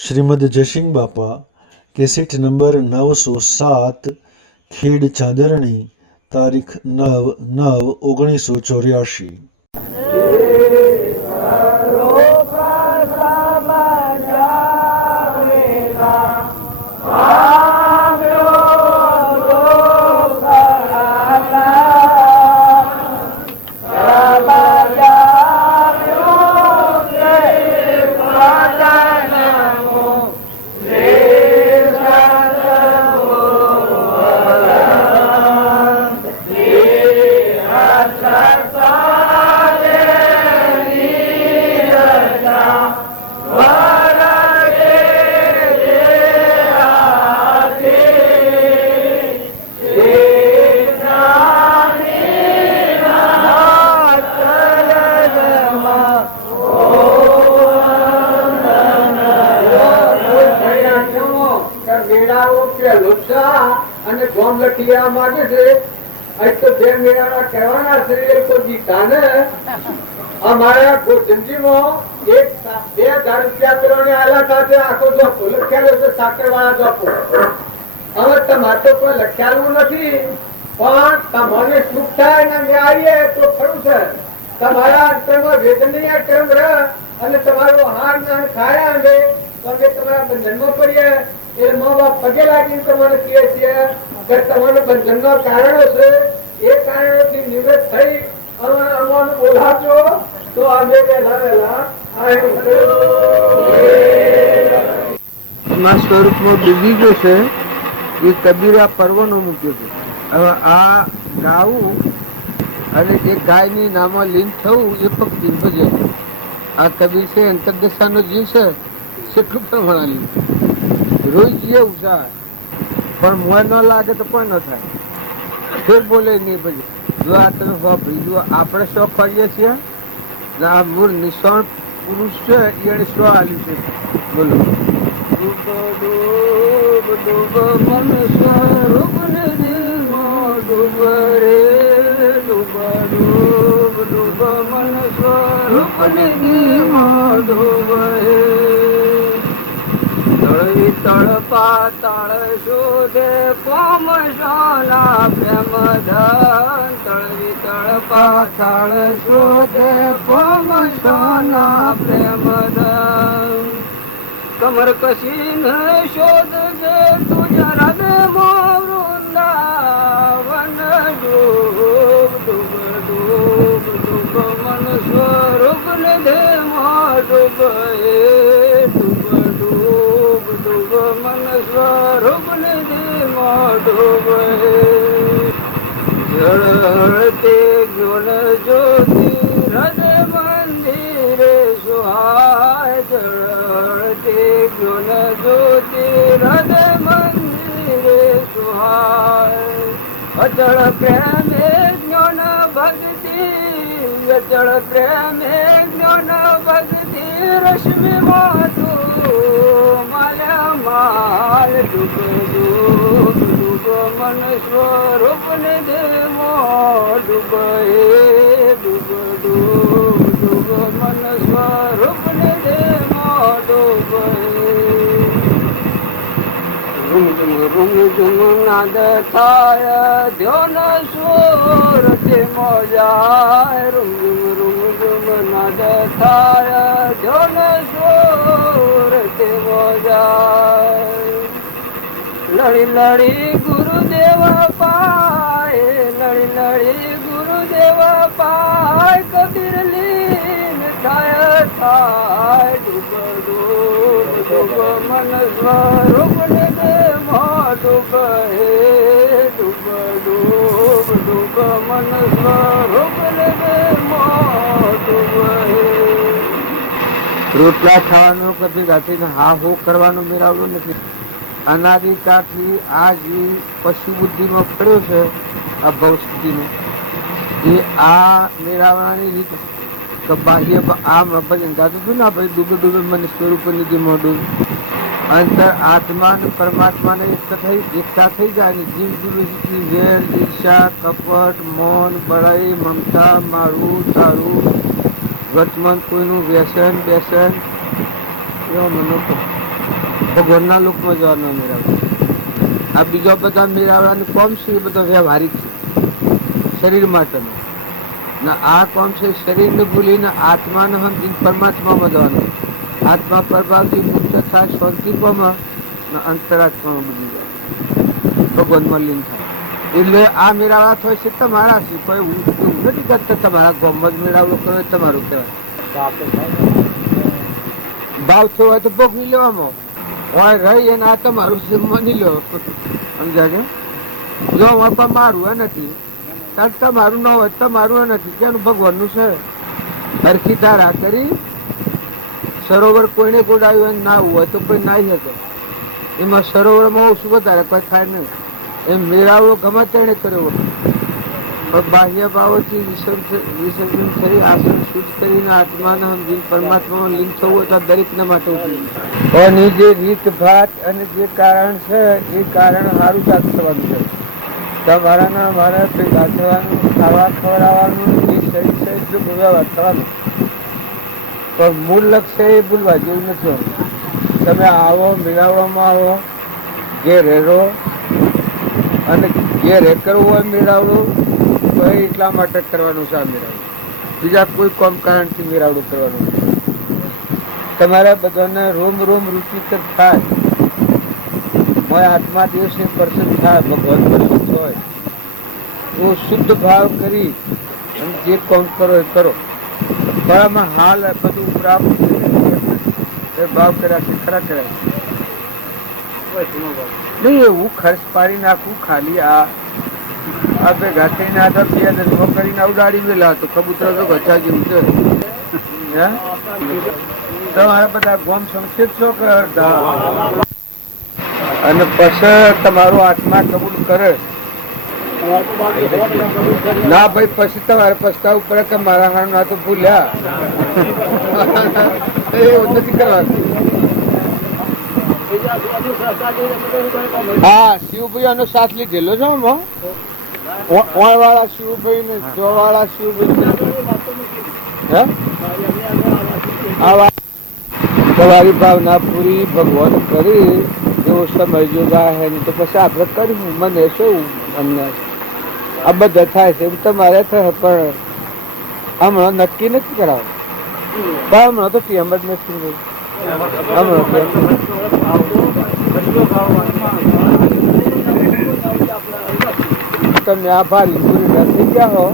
શ્રીમદ જયસિંહ બાપા cassette number 907 ખેડ ચાંદરણી તારીખ 9/9/1984। અને ગોમ લખીયા માંગે છે તો બે મેળાના કહેવાના છે તો જીતાને અમારા જિંદગીમાં એક 2000 રૂપિયા પેલોને આલા સાથે આખો જોખો લખેલો છે સાકરવાળા જોખો હવે તમારે તો કોઈ લખ્યાલું નથી પણ તમને સુખ થાય ને અમે આવીએ તો ખરું છે તમારા અંતરમાં વેદનીય કર્મ રહે અને તમારો હાર ના ખાયા અંગે તો અમે તમારા બંધનમાં પડીએ એ મા બાપ પગે લાગીને તમને કહે છે કે તમારા બંધનના કારણો છે એ કારણોથી નિવૃત્ત થઈ અમારું બોલાવજો તો અમે વહેલા સ્વરૂપમાં ડૂબી ગયો છે એ કબીરા પર્વનો મૂક્યો છે. હવે આ ગાવું અને એ ગાયની નામમાં લીન થવું એ ભક્તિ ભજે. આ કબીર છે અંતરદશાનો જીવ છે કેટલું પ્રમાણ રોજ જીવે ઉષા પણ મોં ન લાગે તો પણ ન થાય ફેર બોલે નહીં. પછી જો આ તમે વાપરી જો આપણે શોખ કરીએ છીએ આ મૂળ નિશાન પુરુષ છે એને શું આલ્યું છે બોલો ડૂબ મન સ્વરૂપ ને ડૂબ રે ડૂબ ડૂબ ડૂબ મન સ્વરૂપ ને ડૂબ રે તળવી તળ પાતાળ શોધે કોમ સોના પ્રેમ ધન તળવી તળ પાતાળ શોધે કોમ સોના પ્રેમ ધન કમર કસીન શોધજે તુજા હૃદય મો વૃંદાવન ડૂબ ડૂબ ડૂબ ડૂબ મન સ્વરૂપ ને દે મા ડૂબ ડૂબ ડૂબ ડૂબ મન સ્વરૂપ ને દે મા ડૂબ જળતે જ્ઞાન જ્યોતિ હૃદય મંદિરે સુહાય જળતે જ્ઞાન જ્યોતિ હૃદય મંદિરે સુહાય અચળ પ્રેમે જ્ઞાન ભક્તિ અચળ પ્રેમે જ્ઞાન ભક્તિ રશ્મિ માતું માલ્યા માલ ડૂબ ડૂબ ડૂબ મન સ્વરૂપ ને દે મો ડૂબ ડૂબ ડૂબ ડૂબ મન સ્વરૂપ ને દે મો ડૂબ રૂમ ઝુમ નાદ થાય ધ્યાન સુર તે મોજાય રૂમ ઝુમ નાદ થાય ધ્યાન સુર તે મોજાય લડી લડી ગુરુદેવ પાય લડી લડી ગુરુદેવ પાય કબીર લીન થાય થાય ડૂબ ડૂબ ડૂબ મન સ્વરૂપ ને દે મા ડૂબ હે ડૂબ ડૂબ ડૂબ મન સ્વરૂપ ને દે મા ડૂબ હે. રોટલા ખાવાનો કદી રાત્રિને હા હો કરવાનો મેળવવું નથી. અનાદિકાળથી આ જીવ પશુ બુદ્ધિમાં પડ્યો છે આ ભવસ્થિતિનો એ આ મેળવવાની રીત બાહ્ય આમ ભજન ગાતું હતું ને ભાઈ ડૂબે ડૂબે મને સ્વરૂપ નિધિ મોઢું અંતર આત્મા અને પરમાત્માને એકતા થઈ જાય ને જીવ જીવ વેર ઈર્ષા કપટ મૌન બળાઈ મમતા મારું તારું વર્તમાન કોઈનું વ્યસન બેસન એવા મનો ભગવાનના લોકમાં જવાનો મેળાવડો. આ બીજા બધા મેળાવડાનું કોમ છે એ બધો વ્યવહારિક છે, શરીર માટેનો. ને આ કોમ છે શરીરને ભૂલીને આત્માને સમજીને પરમાત્મામાં જવાનું. આત્મા પ્રભાવથી મુક્ત થાય, શાંતિ પામે ને અંતરાત્મામાં બની જાય, ભગવાનમાં લીન થાય. એટલે આ મેળાવડા થાય છે તમારા છે, કોઈ એવું નથી કરતા તમારા ગામમાં જ મેળાવડો કરો તમારું કહેવાય. ભાવ થયો હોય તો ભોગવી લેવામાં હોય રહી અને આ તમારું છે માની લો. સમજ્યા કે જો વાપા મારું એ નથી ત્યારે તમારું ન હોય તમારું એ નથી, ક્યાંનું ભગવાનનું છે. હરખી ધારા કરી સરોવર કોઈને ગોડાયું હોય ના હોય તો કોઈ નાહી શકે. એમાં સરોવરમાં ઓછું વધારે કોઈ થાય નહીં. એમ મેળાવડો ગમે તેને કર્યો પણ બાહ્ય ભાવોથી વિસર્જન થઈ આસન શુદ્ધ કરીને આત્માને સમજીને પરમાત્મામાં લીન થવું હોય તો દરેકને માટે ઉપયોગી. એની જે રીત ભાત અને જે કારણ છે એ કારણ સારું સાથ થવાનું છે. તમારાના અમારા ભેગા થવાનું, ખાવા ખવડાવવાનું, એ શરીર સહિત વ્યવહાર થવાનું. પણ મૂળ લક્ષ્ય એ ભૂલવા જેવું નથી. તમે આવો મેળાવવામાં આવો, ઘેર રહો અને ઘેર કરવું હોય મેળાવડો તો એટલા માટે કરવાનું છે. આ મેળાવડો બીજા કોઈ કોમ કારણથી મેળાવડો કરવાનો નથી. તમારા બધાને રોમ રોમ રૂચિકર થાય, હોય આત્મા દિવસે પ્રસન્ન થાય, ભગવાન પ્રસન્ન હોય એવો શુદ્ધ ભાવ કરી અને જે કોમ કરો એ કરો. પણ આમાં હાલ બધું પ્રાપ્ત ભાવ કર્યા ખરા કર્યા નહીં. એવું ખર્ચ પાડી નાખવું ખાલી આ ભેગા થઈને આ કરીને ઉડાડી વેલા તો કબૂતર તો ગચા જેવું છે. તમારા બધા ગોમ સંક્ષેપ છો કરતા અને પછી તમારો આત્મા કબૂલ કરે ના ભાઈ, પછી તમારે પસ્તાવું પડે કે મારા હાણ ના તો ભૂલ્યા. એવું નથી કરવાનું. હા, શિવભાઈ આનો સાથ લીધેલો છે વાળા શિવભાઈ ને વાળા શિવભાઈ. તમારી ભાવના પૂરી ભગવાન કરી એવો સમય જોગા હે તો પછી આપણે કરીશું. મને શું અમને આ બધા થાય છે એમ તમારે થાય પણ હમણાં નક્કી નથી કરાવું. પણ હમણાં તો ટીમ જ નથી. તમે આભારી પૂરી થઈ ગયા હો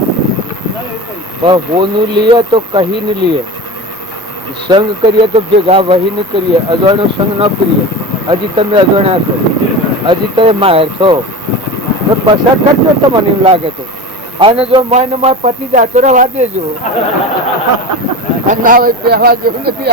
પણ હોનું લીએ તો કહી ન લીએ, સંગ કરીએ તો ભેગા વહી ન કરીએ, અજવાણો સંગ ન કરીએ. હજી તમે અજવાણ્યા છો, હજી તમે માહેર છો તો પસાર કરજો તમને એમ લાગે તો. અને જો મને મારે પતિ જાતો રહેવા દેજો. ના હોય પહેવા જેવું નથી.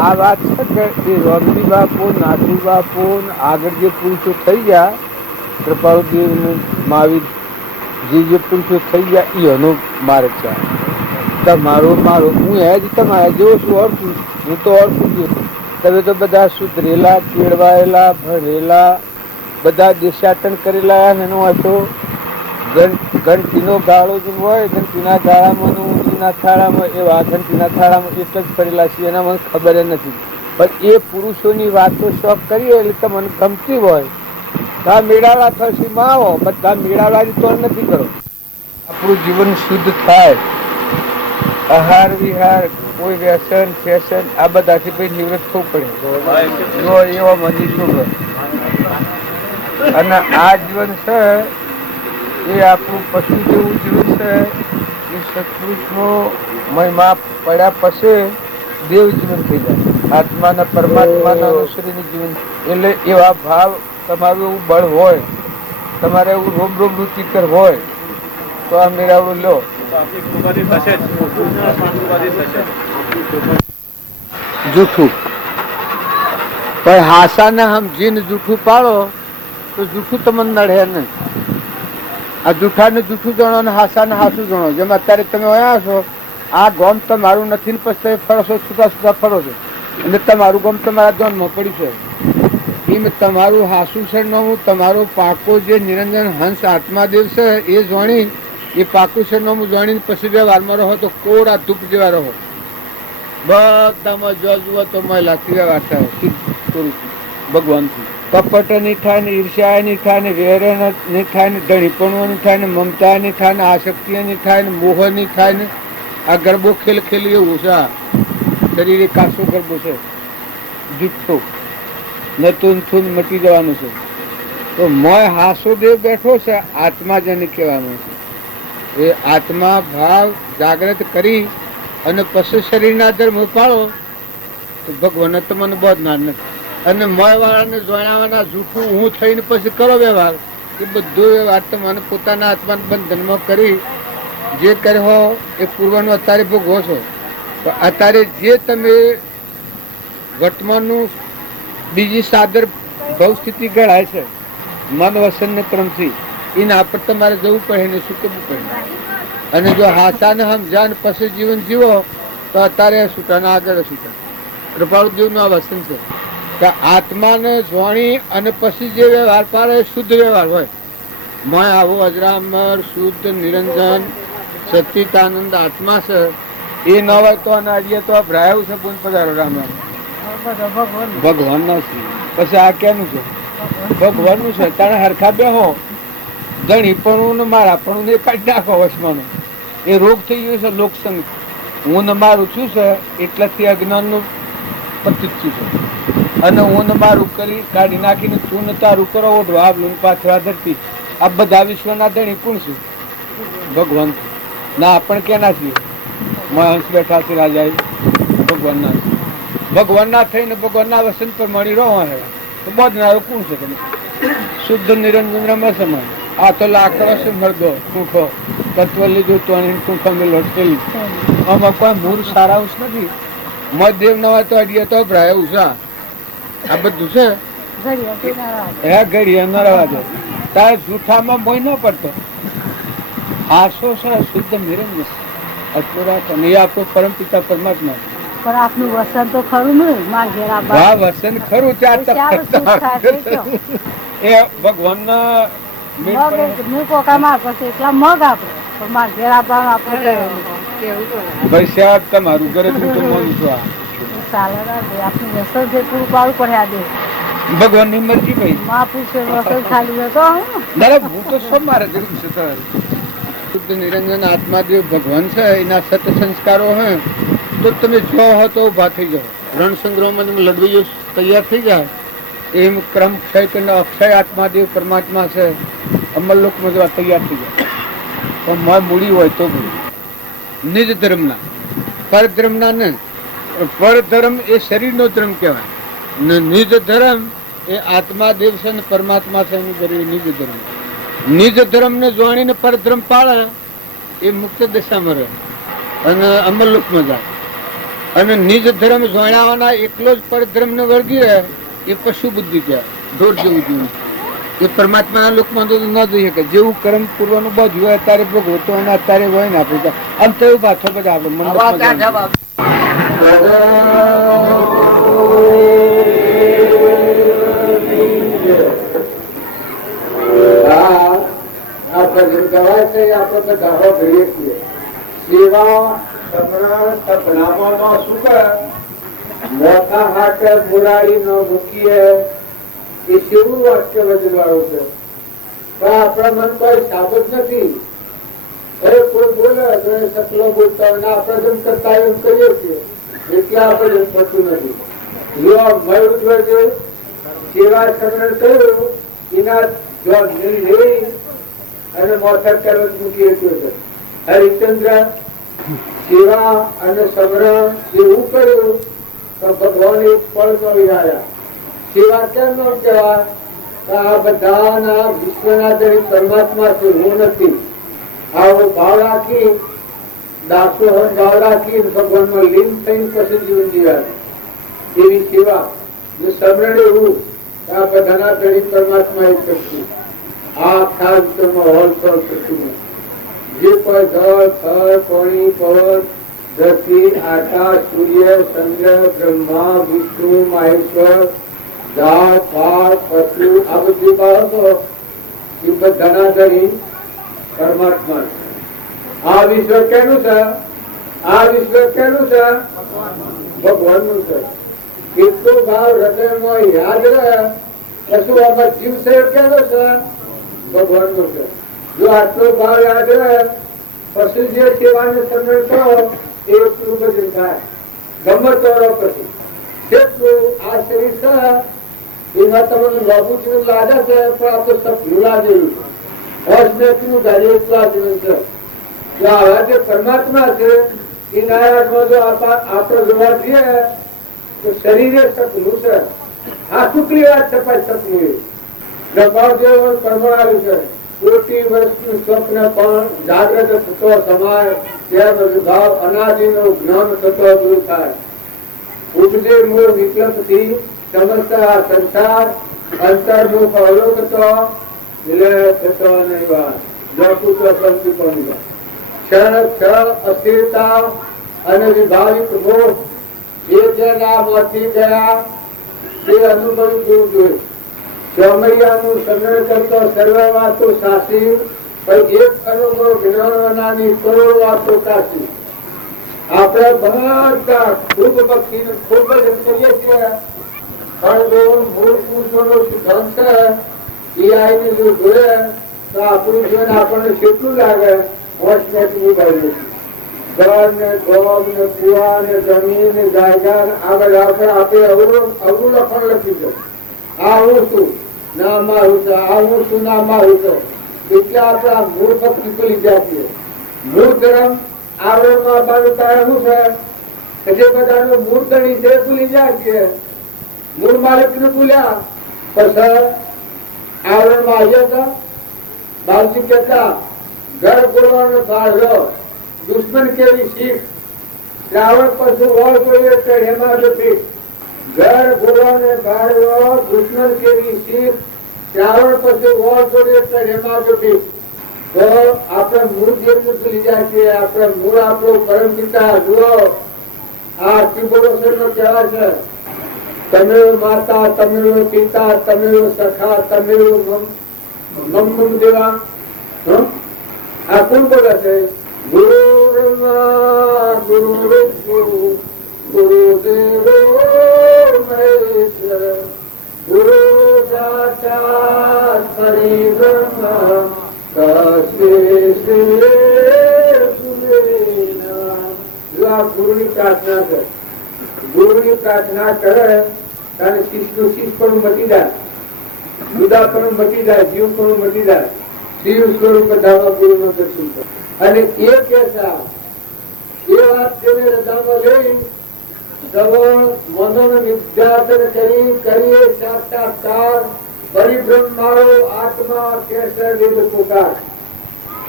આ વાત છે કે રોમજી બાપુ, નાથુ બાપુ આગળ જે પુરુષો થઈ ગયા, કૃપાળુદેવ મહાવીર જે પુરુષો થઈ ગયા એનો માર્ગ છે. તમારો મારો હું એ જ તમારા જેવો છું ઓળખું. હું તો ઓળખું છું. તમે તો બધા સુધરેલા, કેળવાયેલા, ભણેલા, બધા દેશાટન કરેલા. એનો હતો ઘંટીનો ગાળો જે હોય, ઘંટીના ગાળામાં ઊંચીના થાળામાં એવા ઘંટીના થાળામાં એક જ ફરેલા છે. એના મને ખબર નથી. પણ એ પુરુષોની વાતો શોખ કરીએ એટલે તમને ગમતી હોય તો આ મેળાવડા થશે માં આવો. બધા મેળાવડાની તોડ નથી કરો. આપણું જીવન શુદ્ધ થાય. આહાર વિહાર, કોઈ વ્યસન ફેશન આ બધાથી ભાઈ નિવૃત્ત થવું પડે. જો એવા મનીશું અને આ જીવન છે એ આપણું પશુ જેવું જીવન છે. એ સત્પુરુષનો મહિમા પડ્યા પછી દેવ જીવન થઈ જાય. આત્માના પરમાત્માના અનુસરીને જીવન. એટલે એવા ભાવ તમારું એવું બળ હોય, તમારે એવું રોમ રોમ રુચિકર હોય તો આ મેળાવડો લો. જૂઠું પણ હાસાને સમજીને જૂઠું પાડો તો જૂઠું તમને નડે નહીં. આ જૂઠાને જૂઠું ગણો અને હાસાને હાસું ગણો. જેમ અત્યારે તમે આવ્યા છો, આ ગોમ તમારું નથી ને પછી તમે ફરો છો, છૂટા છૂટા ફરો છો અને તમારું ગોમ તમારા ધ્યાનમાં પડ્યું છે. એમ તમારું હાસું છે નવું તમારો પાકો જે નિરંજન હંસ આત્માદેવ છે એ જાણી એ પાકું છે નોમું જાણીને પછી વ્યવહારમાં રહો તો કોરા ધૂપ જેવા રહો. બધામાં જો જુઓ તો મહિલાથી વ્યવહાર થાય ભગવાનથી. કપટ નહીં થાય ને, ઈર્ષ્યા નહીં થાય ને, વેર નહીં થાય ને, ધણીપણું નહીં થાય ને, મમતા નહીં થાય ને, આસક્તિ નહીં થાય ને, મોહ નહીં થાય ને. આ ગરબો ખેલી એવું છે. આ શરીર એ કાચો ગરબો છે, જુઠ્ઠો નતું થૂન મટી જવાનું છે. તો મોય હાસો દેવ બેઠો છે, આત્મા જેને કહેવાનું છે. એ આત્મા ભાવ જાગ્રત કરી અને પછી શરીરના ધર્મ પાળો તો ભગવાન તમને બોધનાર નથી. અને મોય વાળાને જોડાવાના જૂઠું હું થઈને પછી કરો વ્યવહાર, એ બધો વ્યવહાર તમારે પોતાના આત્માના બંધનમાં કરી જે કર્યો એ પૂર્વનું અત્યારે ભોગવો છો. તો અત્યારે જે તમે વર્તમાનનું બીજી સાદર ભવ સ્થિતિ ઘડાય છે મન વસન ને ક્રમથી, એના પર તમારે જવું પડે ને શું કરવું પડે. અને જો હાથાને સમજાને પછી જીવન જીવો તો અત્યારે છૂટા ને આગળ છૂટા. કૃપાળુ દેવનું આ વસન છે કે આત્માને જોણી અને પછી જે વ્યવહાર પાડે એ શુદ્ધ વ્યવહાર હોય. મેં આવો અજરામર શુદ્ધ નિરંજન સચ્ચિદાનંદ આત્મા છે. એ ન હોય તો અનાડીએ તો ભરાયું છે પૂન પધારો રામ ભગવાન ના છે. પછી આ કેનું છે? ભગવાનનું છે. તારે હરખા બેહો, ધણીપણું ને મારાપણું ને કાઢી નાખો વસમાનું. એ રોગ થઈ ગયો છે લોકસંગ. હું ને મારું છું છે એટલાથી અજ્ઞાનનું પ્રતિક છે. અને હું ને મારું કરી કાઢી નાખીને તું ને તારું કરો ઓઢવા આવલું પાછળ ધરતી. આ બધા વિશ્વના ધણી કોણ છે? ભગવાન. ના પણ કેના છીએ? મહંસ બેઠા છે રાજા ભગવાનના. ભગવાનના થઈને ભગવાનના વસન પર મળી રહો તો બોધનારો કોણ છે તમે? શુદ્ધ નિરંજન રમે સમાન. આ તો લાખ વર્ષ મળદો કૂંખો તત્વ લીધું તો કૂંખો મેળો થઈ. આમાં કોઈ મૂળ સારા ઉસ નથી. મધદેવ નવા તો અડીએ તો ભરાય ઉષા. આ બધું છે હે ઘડીએ ન રવા દે. તારે જૂઠામાં મોય ન પડતો. આસો છે શુદ્ધ નિરંજન અચોરા છે. એ આપો પરમ પિતા પરમાત્મા. પણ આપનું વસન તો ખરું ને હા વસન ખરું. ત્યાં એ ભગવાન તમારું ઘરે ભગવાન ની મરજી ભાઈ મારે જરૂર છે. શુદ્ધ નિરંજન આત્માદેવ ભગવાન છે. એના સત સંસ્કારો હે તો તમે જો હો તો ઉભા થઈ જાઓ. રણ સંગ્રહમાં લડવૈયો તૈયાર થઈ જાય. એમ ક્રમ ક્ષય કે અક્ષય આત્માદેવ પરમાત્મા છે. અમરલોકમાં જવા તૈયાર થઈ જાય. તો મોય મૂડી હોય તો નિજ ધર્મના, પરધર્મના ને. પરધર્મ એ શરીરનો ધર્મ કહેવાય ને નિજ ધર્મ એ આત્માદેવ છે ને પરમાત્મા છે એનું ધર્મ નિજ ધર્મ. નિજ ધર્મ ને જાણીને પરધર્મ પાળે એ મુક્ત દશામાં રહે અને અમરલોકમાં જાય. અને નિજ ધર્મ જાણ્યાવાના એકલો જ પરધર્મ ને વળગી રહે એ પશુ બુદ્ધિ કહેવાય. ઢોર જેવું જીવન. એ પરમાત્માના લોકમાં તો ન જોઈએ કે જેવું કર્મ પૂર્વનું બધું હોય અત્યારે ભોગવતો અને અત્યારે હોય ને આપણે આમ તો એવું પાછો બધા આપણે મન મોટા હાથ મુરારી ન મૂકીએ એ કેવું વાક્ય વજવાળું છે. પણ આપણા મન કોઈ સાબત નથી. અરે કોઈ બોલે તો એ સકલો બોલતા હોય આપણે જેમ કરતા એમ કરીએ છીએ એટલે આપણે જેમ થતું નથી. જો મયુર સેવા સમરણ કર્યું એના જો લઈ અને મોટર કરવા મૂકી છે. હરિચંદ્ર સેવા અને સમરણ એવું કર્યું તો ભગવાન એક પળમાં વિરાયા. સેવા કેમ ન કહેવાય? આ બધાના વિશ્વના દરેક પરમાત્મા છે, હું નથી. આવો ભાવ રાખી દાસો ભાવ રાખી ભગવાનમાં લીન થઈને પછી જીવન જીવ્યા એવી સેવા ને સમરણ એવું આ બધાના દરેક પરમાત્મા એક શક્તિ. આ આખા વિશ્વમાં હોલ પર શક્તિ જે કોઈ જળ થળ પાણી પવન ધરતી આકાશ સૂર્ય ચંદ્ર બ્રહ્મા વિષ્ણુ મહેશ્વર જાત પાત પશુ આ બધી બાબતો એ બધાના ધરી પરમાત્મા. આ વિશ્વ કેનું છે? આ વિશ્વ કેનું છે? ભગવાનનું છે. કેટલો ભાવ હૃદયમાં યાદ રહે કશું આમાં જીવ છે કેનો છે? ભગવાનનો છે. જો આટલો ભાવ યાદ રહે પછી જે સેવાને સમય કરો એ એટલું બધું થાય. ગમે તો પછી જેટલું આ શરીર છે એમાં તમને લાગુ જેવું લાગે છે પણ આ તો સપનું લાગેલું છે. હોસ્પિટલનું કાર્ય એટલું આજીવન છે. આવા જે પરમાત્મા છે એ નારાયણમાં જો આપણે જોવા જઈએ તો શરીરે સપનું છે. આ શુક્લી વાત છે પણ સપનું એ પ્રભાવદેવ પરમાણુ છે. કોટી વર્ષનું સ્વપ્ન પણ જાગ્રત થતો સમાય ત્યારે વિભાવ અનાદિનો જ્ઞાન થતો દૂર થાય. ઉપજે મૂળ વિકલ્પથી સમસ્ત સંસાર અંતર્મુખ અવલોકતો વિલય થતો નહીં વાત જપુત્ર પંચી ક્ષણ ક્ષણ અસ્થિરતા અને વિભાવિક મોહ એ જેનામાંથી ગયા તે અનુભવી જોવું જોઈએ. ચોમૈયાનું સમરણ કરતો સર્વ વાતો સાચી પણ એક અનુભવ જ્ઞાનવાનાની કરોડ વાતો કાચી. આપણે બધા ખૂબ ભક્તિ ખૂબ જ કરીએ છીએ પણ જો મૂળ પુરુષોનો સિદ્ધાંત છે એ આઈને જો જોઈએ તો આપણું જીવન આપણને કેટલું લાગે હોસ્પિટલનું બાજુ ઘર ને ગોમ ને કુવા ને જમીન ને જાયગા આગળ આપણે આપણે અવરું લખણ લખી દો. આ હું છું ના મારું છે, આ હું છું ના મારું છે. એટલે આપણે આ મૂળ ભક્તિ ભૂલી જાય છીએ. મૂળ ધર્મ આવરણમાં બાજુ કારણ શું છે કે જે બધાનું મૂળ ધણી છે ભૂલી જાય છે. મૂળ માલિક ને ભૂલ્યા પછી આવરણમાં આવ્યા હતા. બાલજી કહેતા ઘર બોલવાનો ભાડો દુશ્મન કેવી શીખ રાવણ પશુ વળ જોઈએ તો એમાં નથી. ઘર બોલવાને ભાડો દુશ્મન કેવી શીખ રાવણ પશુ વળ જોઈએ તો એમાં નથી. તો આપણે મૂળ જેટલું ભૂલી જાય છે. આપણે મૂળ આપણો પરમ પિતા જુઓ આ ત્રિપુરેશ્વર નો કહેવાય છે. તમિળ માતા, તમિળ પિતા, તમિળ સખા, તમિળ મમ્મ દેવા. આ કોણ બોલે છે? ગુરુ ગુરુ ગુરુદેવો મહેશ્વર ગુરુ સાક્ષાત પરબ્રહ્મ ગુરુની પ્રાર્થના કરે. ગુરુની પ્રાર્થના કરે અને શિષ્યનું શિષ્ય પણ મટી જાય, જુદા પણ મટી જાય, જીવ પણ મટી જાય. શિવ સ્વરૂપ ધામા ગુરુનું દર્શન કરે અને એ કેસા એ વાત જેને હૃદયમાં લઈ શ્રવણ મનન નિધ્યાસન કરીએ સાક્ષાત્કાર પરિબ્રહ્માળો આત્મા કેસર વેદ પુકાર.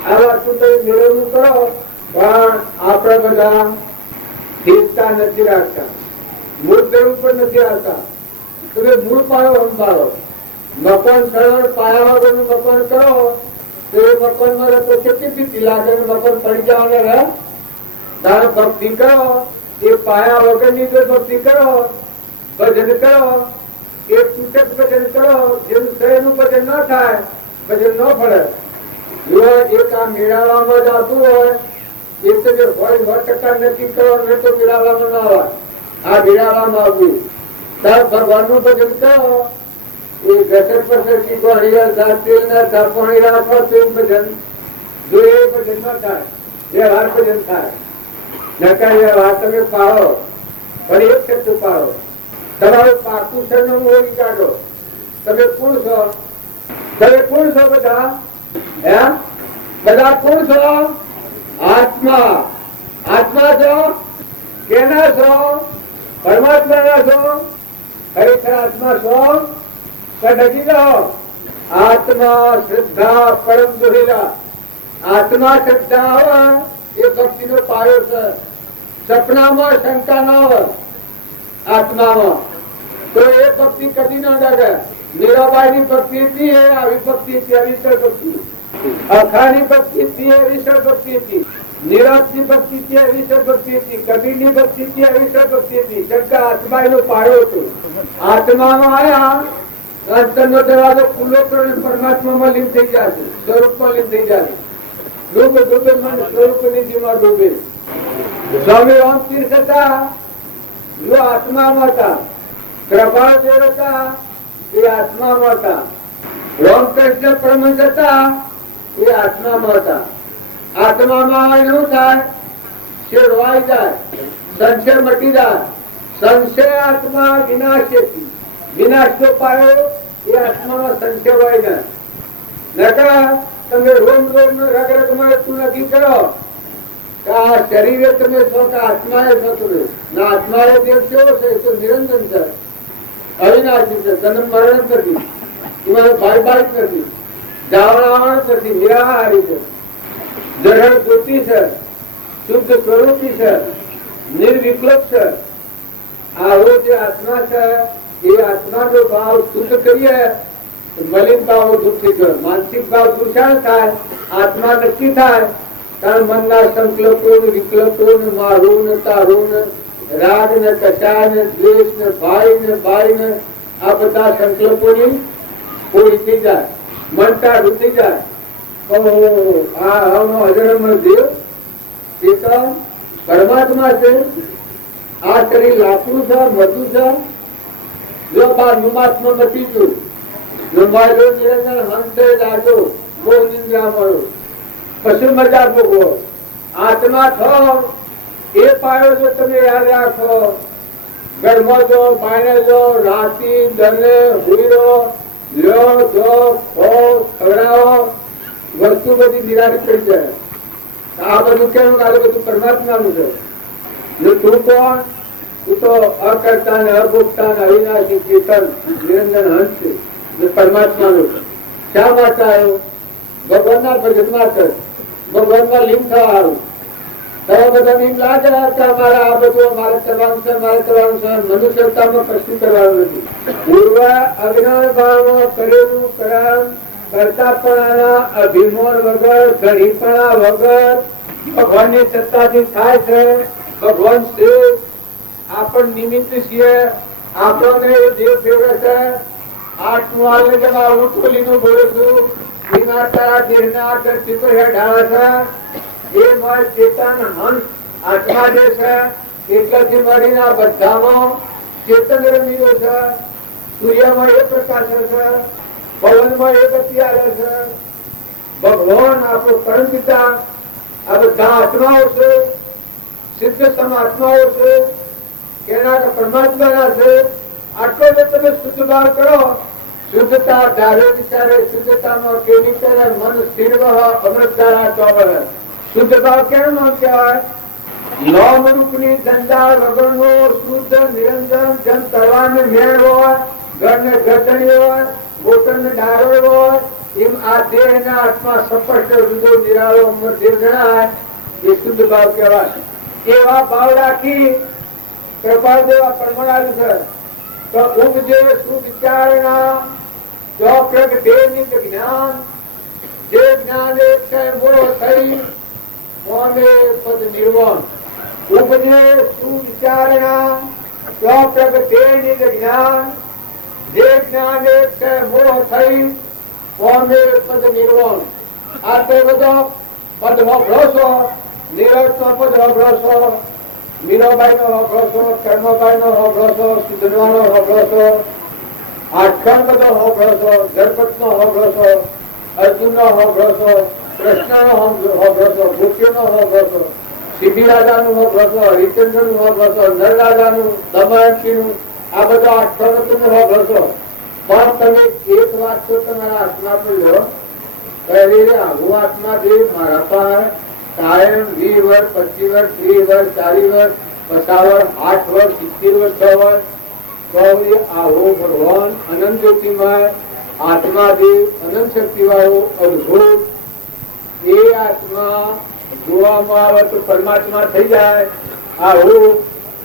આ વાત તમે મેળવવું કરો પણ આપણે બધા સ્થિરતા નથી રાખતા, મૂળ ધર્મ પર નથી આવતા. તમે મૂળ પાયો સંભાળો. મકાન સરળ પાયા વગરનું મકાન કરો તો એ મકાનમાં તો કેટલી ભીતિ લાગે, મકાન પડી જવાના રહે. તારે ભક્તિ કરો એ પાયા વગરની જો ભક્તિ કરો, ભજન કરો એ તૂટક ભજન કરો, જેનું શરીરનું ભજન ન થાય ભજન ન પડે. જો એક આ મેળાવામાં જ આવતું હોય એ તો જે હોય 100% નક્કી કરો ને તો મેળાવામાં ના આવે. આ મેળાવામાં આવવું તાર ભગવાનનું ભજન કરો. એ ઘસર પસર શીખો હરિહર તેલ ના પાણી રાખો તો એ ભજન જો એ ભજન ન થાય એ વાર ભજન થાય. નકા એ વાત તમે પાડો પણ એક શબ્દ પાડો. તમારું પાકું સરનું ઓળી કાઢો. તમે કોણ છો? તમે કોણ છો? બધા હે બધા કોણ છો? આત્મા. આત્મા છો? કેના છો? પરમાત્મા ના છો? ખરેખર આત્મા છો? ડગી રહો. આત્મા શ્રદ્ધા પરમ દોરેલા. આત્મા શ્રદ્ધા આવે એ ભક્તિ નો પાયો છે. સપનામાં શંકા ના આવે આત્મામાં તો એ ભક્તિ કદી ના લાગે. મીરાબાઈ ની ભક્તિ હતી એ આવી ભક્તિ હતી, અવિસર ભક્તિ. અખાની ભક્તિ હતી એ અવિસર ભક્તિ હતી. નિરાશ ની ભક્તિ હતી અવિસર ભક્તિ હતી. કબીર ની ભક્તિ હતી અવિસર ભક્તિ હતી. શંકા આત્મા એનો પાયો હતો. આત્મામાં આવ્યા અંતરનો દરવાજો ખુલ્લો કરીને પરમાત્મામાં લીન થઈ જાય છે, સ્વરૂપમાં લીન થઈ જાય. ડૂબે ડૂબે મન સ્વરૂપ નિધિમાં ડૂબે. સ્વામી રામતીર્થ હતા, જો આત્મામાં હતા. કૃપાળદેવ હતા, એ આત્મામાં હતા. રામકૃષ્ણ પરમહંસ હતા, એ આત્મામાં હતા. આત્મામાં એવું થાય, શેર વાઈ જાય, સંશય મટી જાય. સંશય આત્મા વિનાશ, વિનાશ તો પાયો એ આત્મામાં સંશય વાઈ જાય. નકર તમે રોમ રોમ રગ રગમાં તું નક્કી કરો કે આ શરીરે તમે છો કે આત્માએ છો તમે. ના, આત્માએ દેવ કેવો છે? તો નિરંજન છે, અવિનાશી છે, જન્મ મરણ નથી, એમાં ભાઈ બાઈ નથી, જાવણ નથી, નિરાહારી છે, જરણ જ્યોતિ છે, શુદ્ધ સ્વરૂપી છે, નિર્વિકલ્પ છે. આવો જે આત્મા છે એ આત્માનો ભાવ શુદ્ધ કરીએ, મલિન ભાવ દૂર થઈ જાય, માનસિક ભાવ દૂષણ થાય, આત્મા નક્કી થાય. કારણ મનના સંકલ્પો ને વિકલ્પો ને મારું ને તારું ને રાગ ને કચા ને દ્વેષ ને ભાઈ ને આ બધા સંકલ્પોની પૂરી થઈ જાય, મન ટાઢું થઈ જાય. અજરમણ દેવ એ તો પરમાત્મા છે. આ શરીર લાકડું છે, મધુ છે. જો બાર નુમાત્મા મટી ગયું, નુમાયેલો નિરંજન હંસે લાજો બહુ નિંદ્રા મળો, પછી મજા ભોગવો. આત્મા છો એ પાયો જો તમે યાદ રાખો. ઘરમાં જો, બાયણે જો, રાતી દને હુઈરો લ્યો જો, ખો ખવડાવો, વસ્તુ બધી નિરાશ થઈ જાય. આ બધું કેવું? આ બધું પરમાત્માનું છે. તું કોણ? તું તો અકર્તા ને અભોગતા ને અવિનાશી ચેતન નિરંજન હંસ છે, પરમાત્માનું છે. શા માટે આવ્યો? ભગવાનના ભજનમાં છે, ભગવાનમાં લીન થવાનું. તમે બધા એમ લાગે કે અમારે આ બધું અમારે કરવાનું છે, મારે કરવાનું છે. મનુષ્યતામાં કશું કરવાનું નથી. પૂર્વ અજ્ઞાન ભાવમાં કરેલું કર્મ કરતાપણાના અભિમાન વગર, ઘડીપણા વગર ભગવાનની સત્તાથી થાય છે. ભગવાન શ્રી આપણ નિમિત્ત છીએ, આપણને એ દેવ ફેરવે છે. આઠમું આવે છે, હું ટોલીનું બોલું છું, એના તારા દેહના કરતી તો હેઠાળે છે. એ મારે ચેતન હંસ આત્મા જે છે એટલાથી મળીને આ બધામાં ચેતન રમીયો છે. સૂર્યમાં એ પ્રકાશ છે, પવનમાં એ ગતિ આવે છે. ભગવાન આપણો પરમ પિતા આ બધા આત્માઓ છે, સિદ્ધ સમાત્માઓ છે, કેના પરમાત્માના છે. આટલો જો તમે શુદ્ધ ભાવ કરો, શુદ્ધતા ધારે વિચારે, શુદ્ધતામાં કેવી કરે મન સ્થિર અમૃત ધારા ચોબરે. શુદ્ધ ભાવ કેમ નો કહેવાય? નોમ રૂપની ધંધા વગરનો શુદ્ધ નિરંજન જન તરવાને મેળ હોય, ઘરને ઘટણી હોય, બોટલ ને ડાળો હોય, એમ આ દેહ ને આત્મા સ્પષ્ટ હૃદય નિરાળો અમર દેવ જણાય. એ શુદ્ધ ભાવ કહેવાય. એવા ભાવ રાખી કૃપાળદેવ પરમાણુ છે. તો ઉપજે સુવિચારણા, તો પ્રગટે નિજ જ્ઞાન, જે જ્ઞાન એક છે મોહ થઈ મોને પદ નિર્વાણ. ઉપજે સુવિચારણા, તો પ્રગટે નિજ જ્ઞાન, જે જ્ઞાન એક છે મોહ થઈ મોને પદ નિર્વાણ. આ તો બધો પદ ભરોસો, નિરજ નો પદ ભરોસો, મીરાબાઈ નો ભરોસો, કર્મબાઈ નો ભરોસો, સુધનવાનો ભરોસો, આઠખંડ બધો ભરોસો, ગણપત નો ભરોસો, અર્જુન નો ભરોસો, કૃષ્ણ નો ભરોસો, ભૂખ્ય નો ભરોસો, સિદ્ધિ રાજા નું ભરોસો, હરિચંદ્ર નું ભરોસો, નર રાજા નું, દમયંતી નું, આ બધા આઠખંડ નો ભરોસો. પણ તમે એક વાત તો તમારા આત્મા પર લો, હું આત્મા જે મારા પાસે કાયમ 20 વર્ષ, 25 વર્ષ, 30 વર્ષ, 40 વર્ષ, 50 વર્ષ, 8 વર્ષ, 70 વર્ષ, 6 વર્ષ, તો આવો ભગવાન અનંત જ્યોતિમય આત્માદેવ અનંત શક્તિ વાળો અદભુત એ આત્મા જોવામાં આવે તો પરમાત્મા થઈ જાય. આવું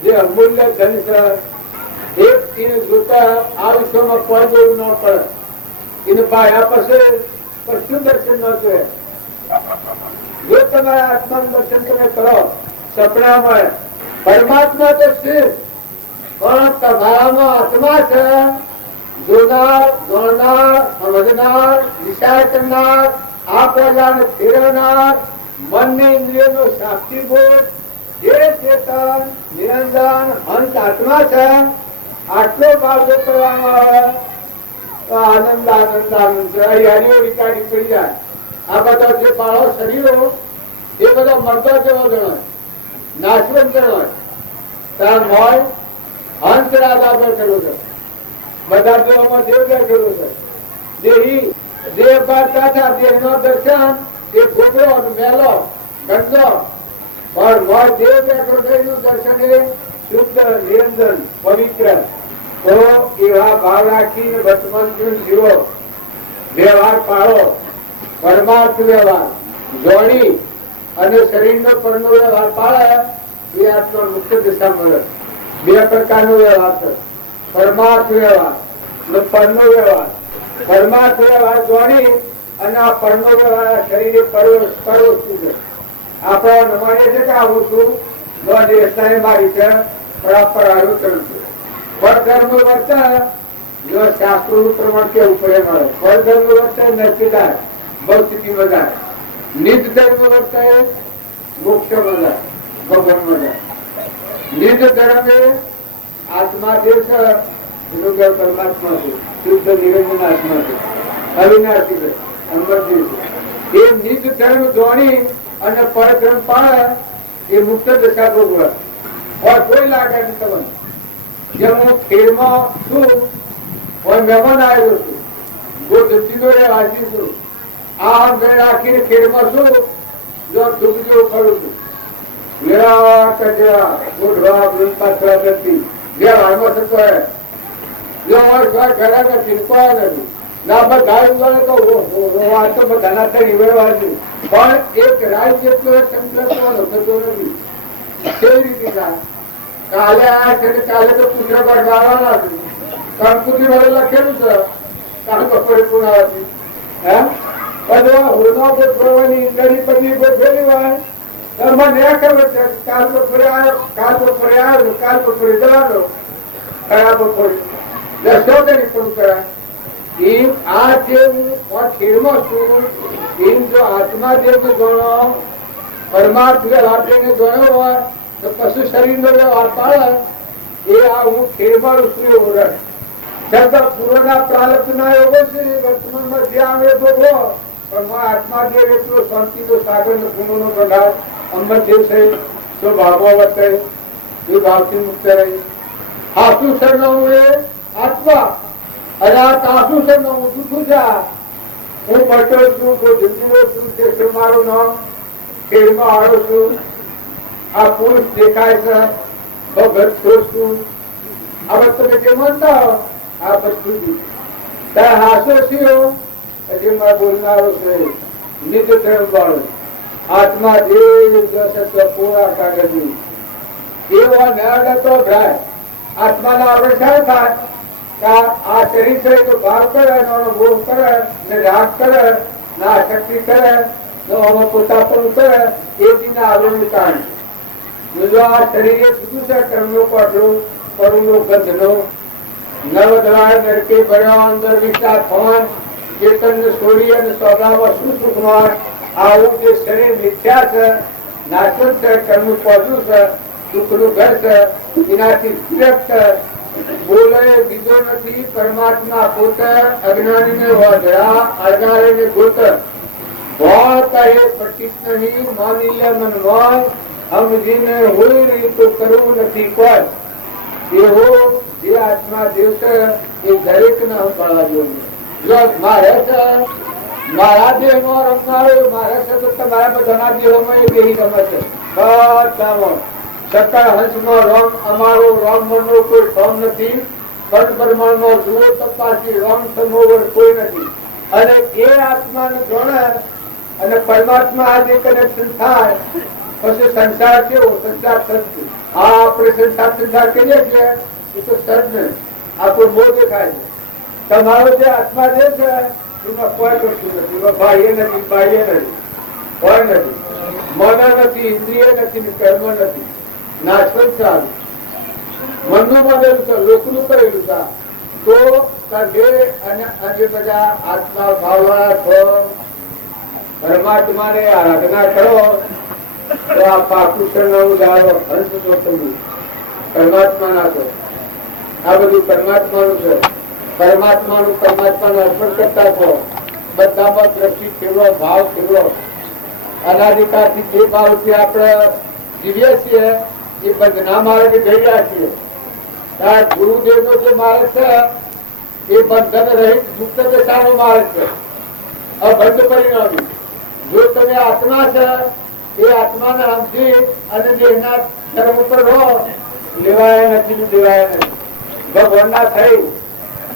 જે અમૂલ્ય ધન છે એક એને જોતા આ વિશ્વમાં પડ જેવું ન પડે. એને પાયા પછી કશું દર્શન ન જોયે. જો તમારા આત્માનું દર્શન તમે કરો સપનામાં, પરમાત્મા તો છે પણ તમારામાં આત્મા છે. જોનાર, ગણનાર, સમજનાર, વિચાર કરનાર, આ પ્રજાને ફેરવનાર, મન ને ઇન્દ્રિયોનો સાક્ષીભૂત જે ચેતન નિરંજન હંસ આત્મા છે, આટલો ભાવ જો કરવામાં આવે તો આનંદ આનંદ આનંદ છે. હરિયો વિચારી પડી જાય. આ બધા જે બાળો શરીરો એ બધા મરદો જેવો જણાય, નાશવંત જણાય. ત્યાં મોય હંસ રાજા બેઠેલો છે, બધા દેહોમાં દેવ બેઠેલો છે. દેહી દેહ કરતા હતા, દેહનો દર્શન એ ગોબરો મેલો ગંદો, પણ મોય દેવ બેઠો છે એનું દર્શન એ શુદ્ધ નિરંજન પવિત્ર. તો એવા ભાવ રાખીને વર્તમાન જીવો, વ્યવહાર પાળો, પરમાર્થ વ્યવહાર જોડી અને શરીરનો પરનો વ્યવહાર પાળે એ આત્મા મુખ્ય દિશા મળે. બે પ્રકારનો વ્યવહાર છે, પરમાર્થ વ્યવહાર અને પરનો વ્યવહાર. પરમાર્થ વ્યવહાર જોડી અને આ પરનો વ્યવહાર શરીરે પરવસ્તુ છે. આપણા નમાડીએ છે કે આવું છું મારી છે, બરાબર આયોજન છે. પરધર્મ વર્તન જો શાસ્ત્રોનું પ્રમાણ કેવું પડે મળે. પરધર્મ વર્તન નૈતિકતા ભૌતિકી વધારે, નિજ ધર્મ વર્તન મોક્ષ વધારે, ભગવાન વધારે. નિજ ધર્મ એ આત્મા જે છે એનું પરમાત્મા છે, શુદ્ધ નિરંજન આત્મા છે, અવિનાશી છે, અમરજી છે. એ નિજ ધર્મ જોડી અને પરધર્મ પાળે એ મુક્ત દશા ભોગવે. કોઈ લાગે નહીં તમને. જેમ હું ખેડમાં છું, મહેમાન આવેલો છું, ગોધીનો એ વાંચી છું, આ ઘરે રાખીને ખેડમાં છું, જો દુઃખ જેવું કરું છું. વ્યવહાર કચરા ગોઠવા પાછળ નથી, જે હાલમાં થતો હોય જો ઘણા નથી કોઈ નથી ના બધા તો આ તો બધાના થઈ વ્યવહાર છે, પણ એક રાય જેટલો સંકલ્પ થતો નથી. કેવી રીતે થાય? કાલે આ છે કાલે તો પુત્ર ભરવાના છે, કંકુતી વડે લખેલું છે કાલ બપોરે પૂર્ણાવતી. હે બધું હોનો ગોઠવવાની ઇન્દ્રની પત્ની ગોઠવેલી હોય તો મને ખબર છે કાલ બપોરે આવ્યો, કાલ બપોરે આવ્યો, કાલ બપોરે જવાનો, ખરાબ બપોરે દસો કરી પૂરું કરાય. એમ આ જે હું ખેડમાં છું એમ જો આત્મા દેવ ગણો, પરમાર્થ વ્યવહારને ગણ્યો હોય તો પશુ શરીર નો વ્યવહાર પાડે એ આ હું ખેડમાં છું એવું રહે. છતાં પૂર્વના પ્રારબ્ધ ના યોગો છે વર્તમાનમાં જે આવે ભોગવો, પણ આત્મા દેવ એટલો શાંતિનો સાગર નો ગુણો નો પ્રભાવ અમર દેવ છે તો ભાવો વર્તે એ ભાવથી મુક્ત રહી. આસુ સરનામું એ આત્મા અને આ તાસુ સરનામું જૂઠું છે. હું પટેલ છું, કોઈ જિંદગીઓ છું, તે મારું નામ ખેડમાં આવ્યો છું, આ પુરુષ દેખાય છે, ભગત છું, આ બધું તમે જે માનતા હો આ બધું ત્યાં હાસો છીએ હજી માં બોલનારો છે નિજ ધર્મ વાળો આત્મા દેવ દસ પૂરા કાગળની એવા ન્યાય તો ભ્રાય. આત્માના આપણે શું થાય કે આ શરીર છે તો ભાવ કરે, ભોગ કરે ને રાગ કરે ના શક્તિ કરે પોતાપણું કરે એ દીના આવેલું કારણ. જો આ શરીર એ જુદું છે કર્મનો પાટલો પરમનો ગંધનો નવ દળાય નરકે ભર્યા અંદર વિચાર ભવન ચેતન છોડી અને સ્વભાવ શું સુખમાં આવું જે શરીર મિથ્યા છે, નાશક છે, કર્મનું પહોંચ્યું છે, દુઃખનું ઘર છે, એનાથી વિરક્ત બોલે બીજો નથી. પરમાત્મા પોતે અજ્ઞાનીને વાદળા અજ્ઞાનીને ગોત बहुत पटित नहीं मानिल्या मनवाय हम जिने होई नहीं तो करू નથી કોઈ. એવો જે આત્મા દેવ છે એ દરેક ને પડા જોઈએ. જો મારે છે મારા દેહ નો રમનારો મારે છે તો તમારા બધાના દેહોમાં એ બેહી ગમે છે બધામાં. સકળ હંસ નો રંગ અમારો રંગ મનનો કોઈ ફોર્મ નથી. કણ પરમાણ નો જુઓ તપાસી રંગ સમોવર કોઈ નથી. અને એ આત્માને ગણે અને પરમાત્મા આજે કનેક્શન થાય પછી સંસાર કેવો? સંસાર સત્ય. આ આપણે સંસાર કરીએ છીએ એ તો સત્ય આપણું મોહ દેખાય છે. તમારો જે આત્મા જે છે એમાં કોઈ કશું નથી, એમાં બાહ્ય નથી, બાહ્ય નથી, કોઈ નથી, મન નથી, ઇન્દ્રિય નથી, કર્મ નથી, નાશવંત સારું મનનું બનેલું છે, લોકનું કરેલું છે. તો જે અને આજે બધા આત્મા ભાવવાળા પરમાત્માને આરાધના કરો તો આ પાકુષણનું જાળો હંસ ગોતમનું પરમાત્માના છો. આ બધું પરમાત્માનું છે. પરમાત્માને અર્પણ કરતા છો. બધામાં દ્રષ્ટિ ફેરવો, ભાવ ફેરવો. અનાધિકારથી જે ભાવથી આપણે જીવીએ છીએ એ બંધના માર્ગે જઈ રહ્યા છીએ. ગુરુદેવનો જે માર્ગ છે એ બંધન રહિત મુક્ત દશાનો માર્ગ છે, અબંધ પરિણામી. જો તમે આત્મા છે એ આત્માને સમજી અને દેહના ધર્મ ઉપર રહો, લેવાય નથી, દેવાય નથી. ભગવાનના થઈ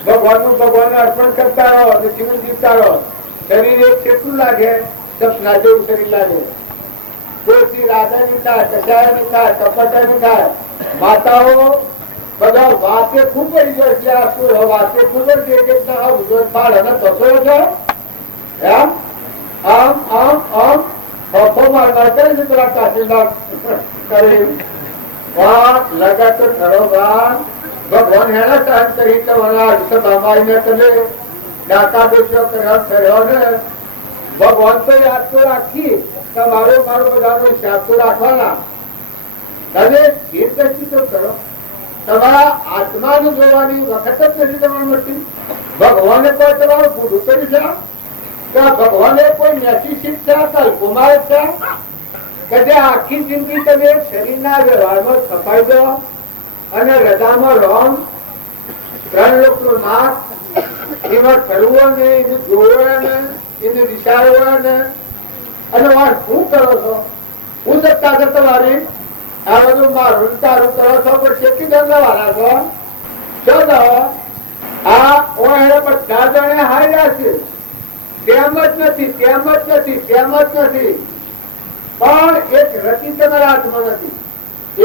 ભગવાનનું ભગવાનને અર્પણ કરતા રહો અને જીવન જીવતા રહો. શરીર એક કેટલું લાગે, સપના જેવું શરીર લાગે. કોઈ રાજા ની થાય, કસાય ની થાય, કપટા ની થાય. માતાઓ બધા વાતે ખૂબ કરી ગયો એટલે આ શું વાતે ખૂબ જ ફાળ અને થતો છે એમ આમ આમ આમ હફો મારવા કરે છે પેલા કાશીદાર કરી લગાતો ખરો ભગવાન હેના સહન કરી કરવાના સભામાઈને તમે ડાકા બેસ્યો કર્યો ને ભગવાન તો યાદ તો રાખી તમારો મારો બધાનો હિસાબ તો રાખવાના. તમે ધીર દ્રષ્ટિ તો કરો. તમારા આત્માનું જોવાની વખત જ નથી તમારે મળતી. ભગવાને કોઈ તમારું પૂરું કર્યું છે કે ભગવાને કોઈ મેસી શીખ છે કુમાર છે કે જે આખી જિંદગી તમે શરીરના વ્યવહારમાં છપાઈ દો અને હૃદયમાં રોમ ત્રણ લોકનો નાક એમાં કરવું ને એને જોવો ને એને વિચારવો ને અને વાત શું કરો છો? હું સત્તા છે તમારી આ બધું મારું તારું કરો છો પણ શેકી દંડવાના છો. શું આ એને બધા જણે હાર્યા છે. તેમ જ નથી, તેમ જ નથી, તેમ જ નથી. પણ એક રતિ તમારા હાથમાં નથી,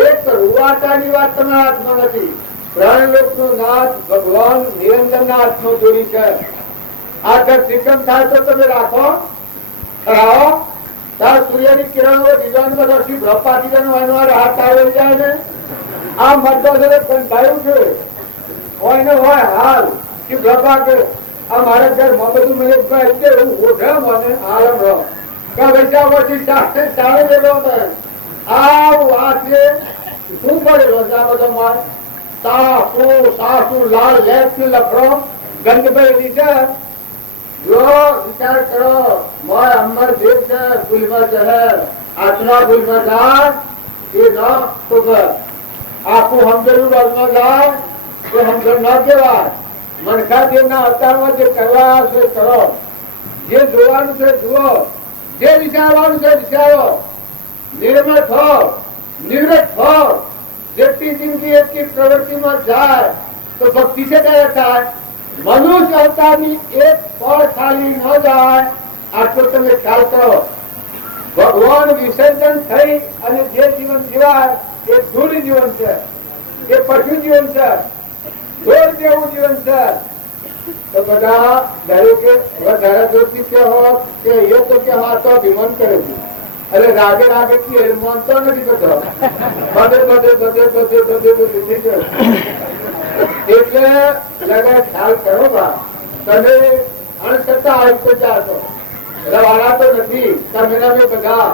એક રૂવાટાની વાત તમારા હાથમાં નથી. ત્રણ લોકનો નાથ ભગવાન નિરંજનના હાથમાં દોરી છે. આ ધરતીકંપ થાય તો તમે રાખો રાહો તાર સૂર્યની કિરણો દીવાન બધા બ્રહ્માથી હાથ આવી જાય ને આ મતદાર બંધાયું છે હોય ને હોય હાલ કે બ્રહ્મા કે આ મારા ઘરમાં બધું મને હું ઓઢે મને આરામ રહો પછી સાડે ગયેલો આ વાત છે શું પડેલો છે આ બધો માર સાસુ લાલ લેપ ને લફડો ગંધ ભરેલી છે. જો વિચાર કરો મોર અમર દેવ છે ભૂલમાં ચહે આત્મા ભૂલમાં જાય એ ન આખું સમજેલું બાજુમાં જાય તો સમજણ ન કહેવાય. મનખા દેવના અવતારમાં જે કરવા છે કરો, જે જોવાનું છે જુઓ, જે વિચારવાનું છે વિચારો. નિર્મળ થો, નિવૃત્ત થો. જેટલી જિંદગી એટલી પ્રવૃત્તિમાં જાય તો ભક્તિ છે ત્યારે થાય. મનુષ્ય અવતારની એક પળ ખાલી ન જાય આટલો તમે ખ્યાલ કરો. ભગવાન વિસર્જન થઈ અને જે જીવન જીવાય એ ધૂળ જીવન છે, એ પશુ જીવન છે, ધોળ જેવું જીવન છે. તો બધા દરેકે વધારે જોતી કે હોત કે એ તો કે હા તો અભિમાન કરે છે. અરે રાગે રાગે થી માનતો નથી બધો બધે બધે બધે બધે બધે બધે એટલે લગા ખ્યાલ કરો બા. તમે અણછતા આયુક્ત જાતો રવાડા તો નથી. તમે બધા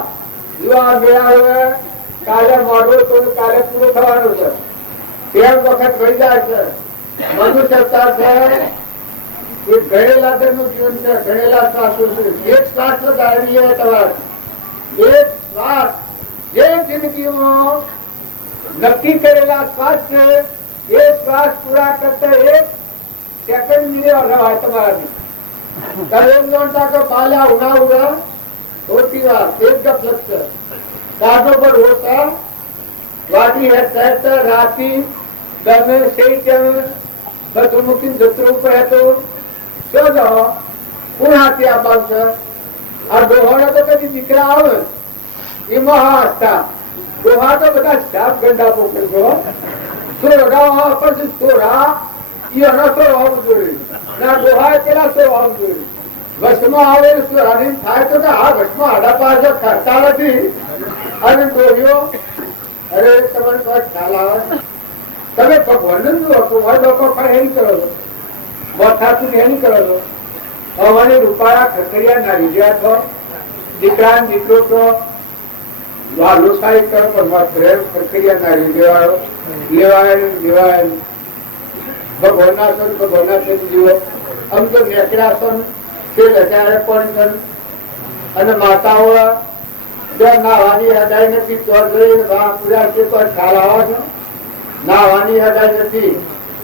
યુવા મેળા હવે કાલે મોડો તો કાલે પૂરો થવાનો છે. તેમ વખત વહી જાય છે. મનુષ્ય અવતાર છે એ ગણેલા નું જીવન છે, ગણેલા શ્વાસો છે. એક શ્વાસ ગાળી હોય તમારે એક શ્વાસ જે જિંદગીમાં નક્કી કરેલા શ્વાસ છે એ શ્વાસ પૂરા કરતા એક સેકન્ડ ની હોય તમારાથી. તમે એમ જાણતા કે પાલા ઉના ઉડા ખોટી વાત એક ગફલત છે. કાઢો પર હોતા વાટી હેઠ રાતી તમે સહી કેમ બધું મૂકીને જત્રો ઉપર હતો શું જાઓ કોણ હાથી આ બાબ છે. આ ડોહાના તો કદી દીકરા આવે એમાં હા હતા. ડોહા તો બધા સાપ ગંડા પોકડજો સોરા પછી સોરા એના તો હોવું જોઈએ ના ડોહા પેલા તો હોવું જોઈએ. વસમાં આવે સોરાની થાય તો આ વસમાં આડા પાસે કરતા નથી અને ડોહ્યો અરે તમને કોઈ ખ્યાલ આવે. તમે ભગવાન જુઓ ભગવાન લોકો પણ એમ કરો છો મોથાથી એમ કરો છો. હવાની રૂપાળા ખકરિયા ના રીજ્યા છો દીકરા ને દીકરો તો લોસાઈ કરો પણ પ્રક્રિયા ના લેવાયો લેવાય ભગવાનના સન ભગવાનના સન જીવો આમ તો નેકડા સન તે લજારે પણ અને માતાઓ નાવાની હદાય નથી તો જોઈને પૂરા છે તો ખ્યાલ આવો છો નાવાની હદાય નથી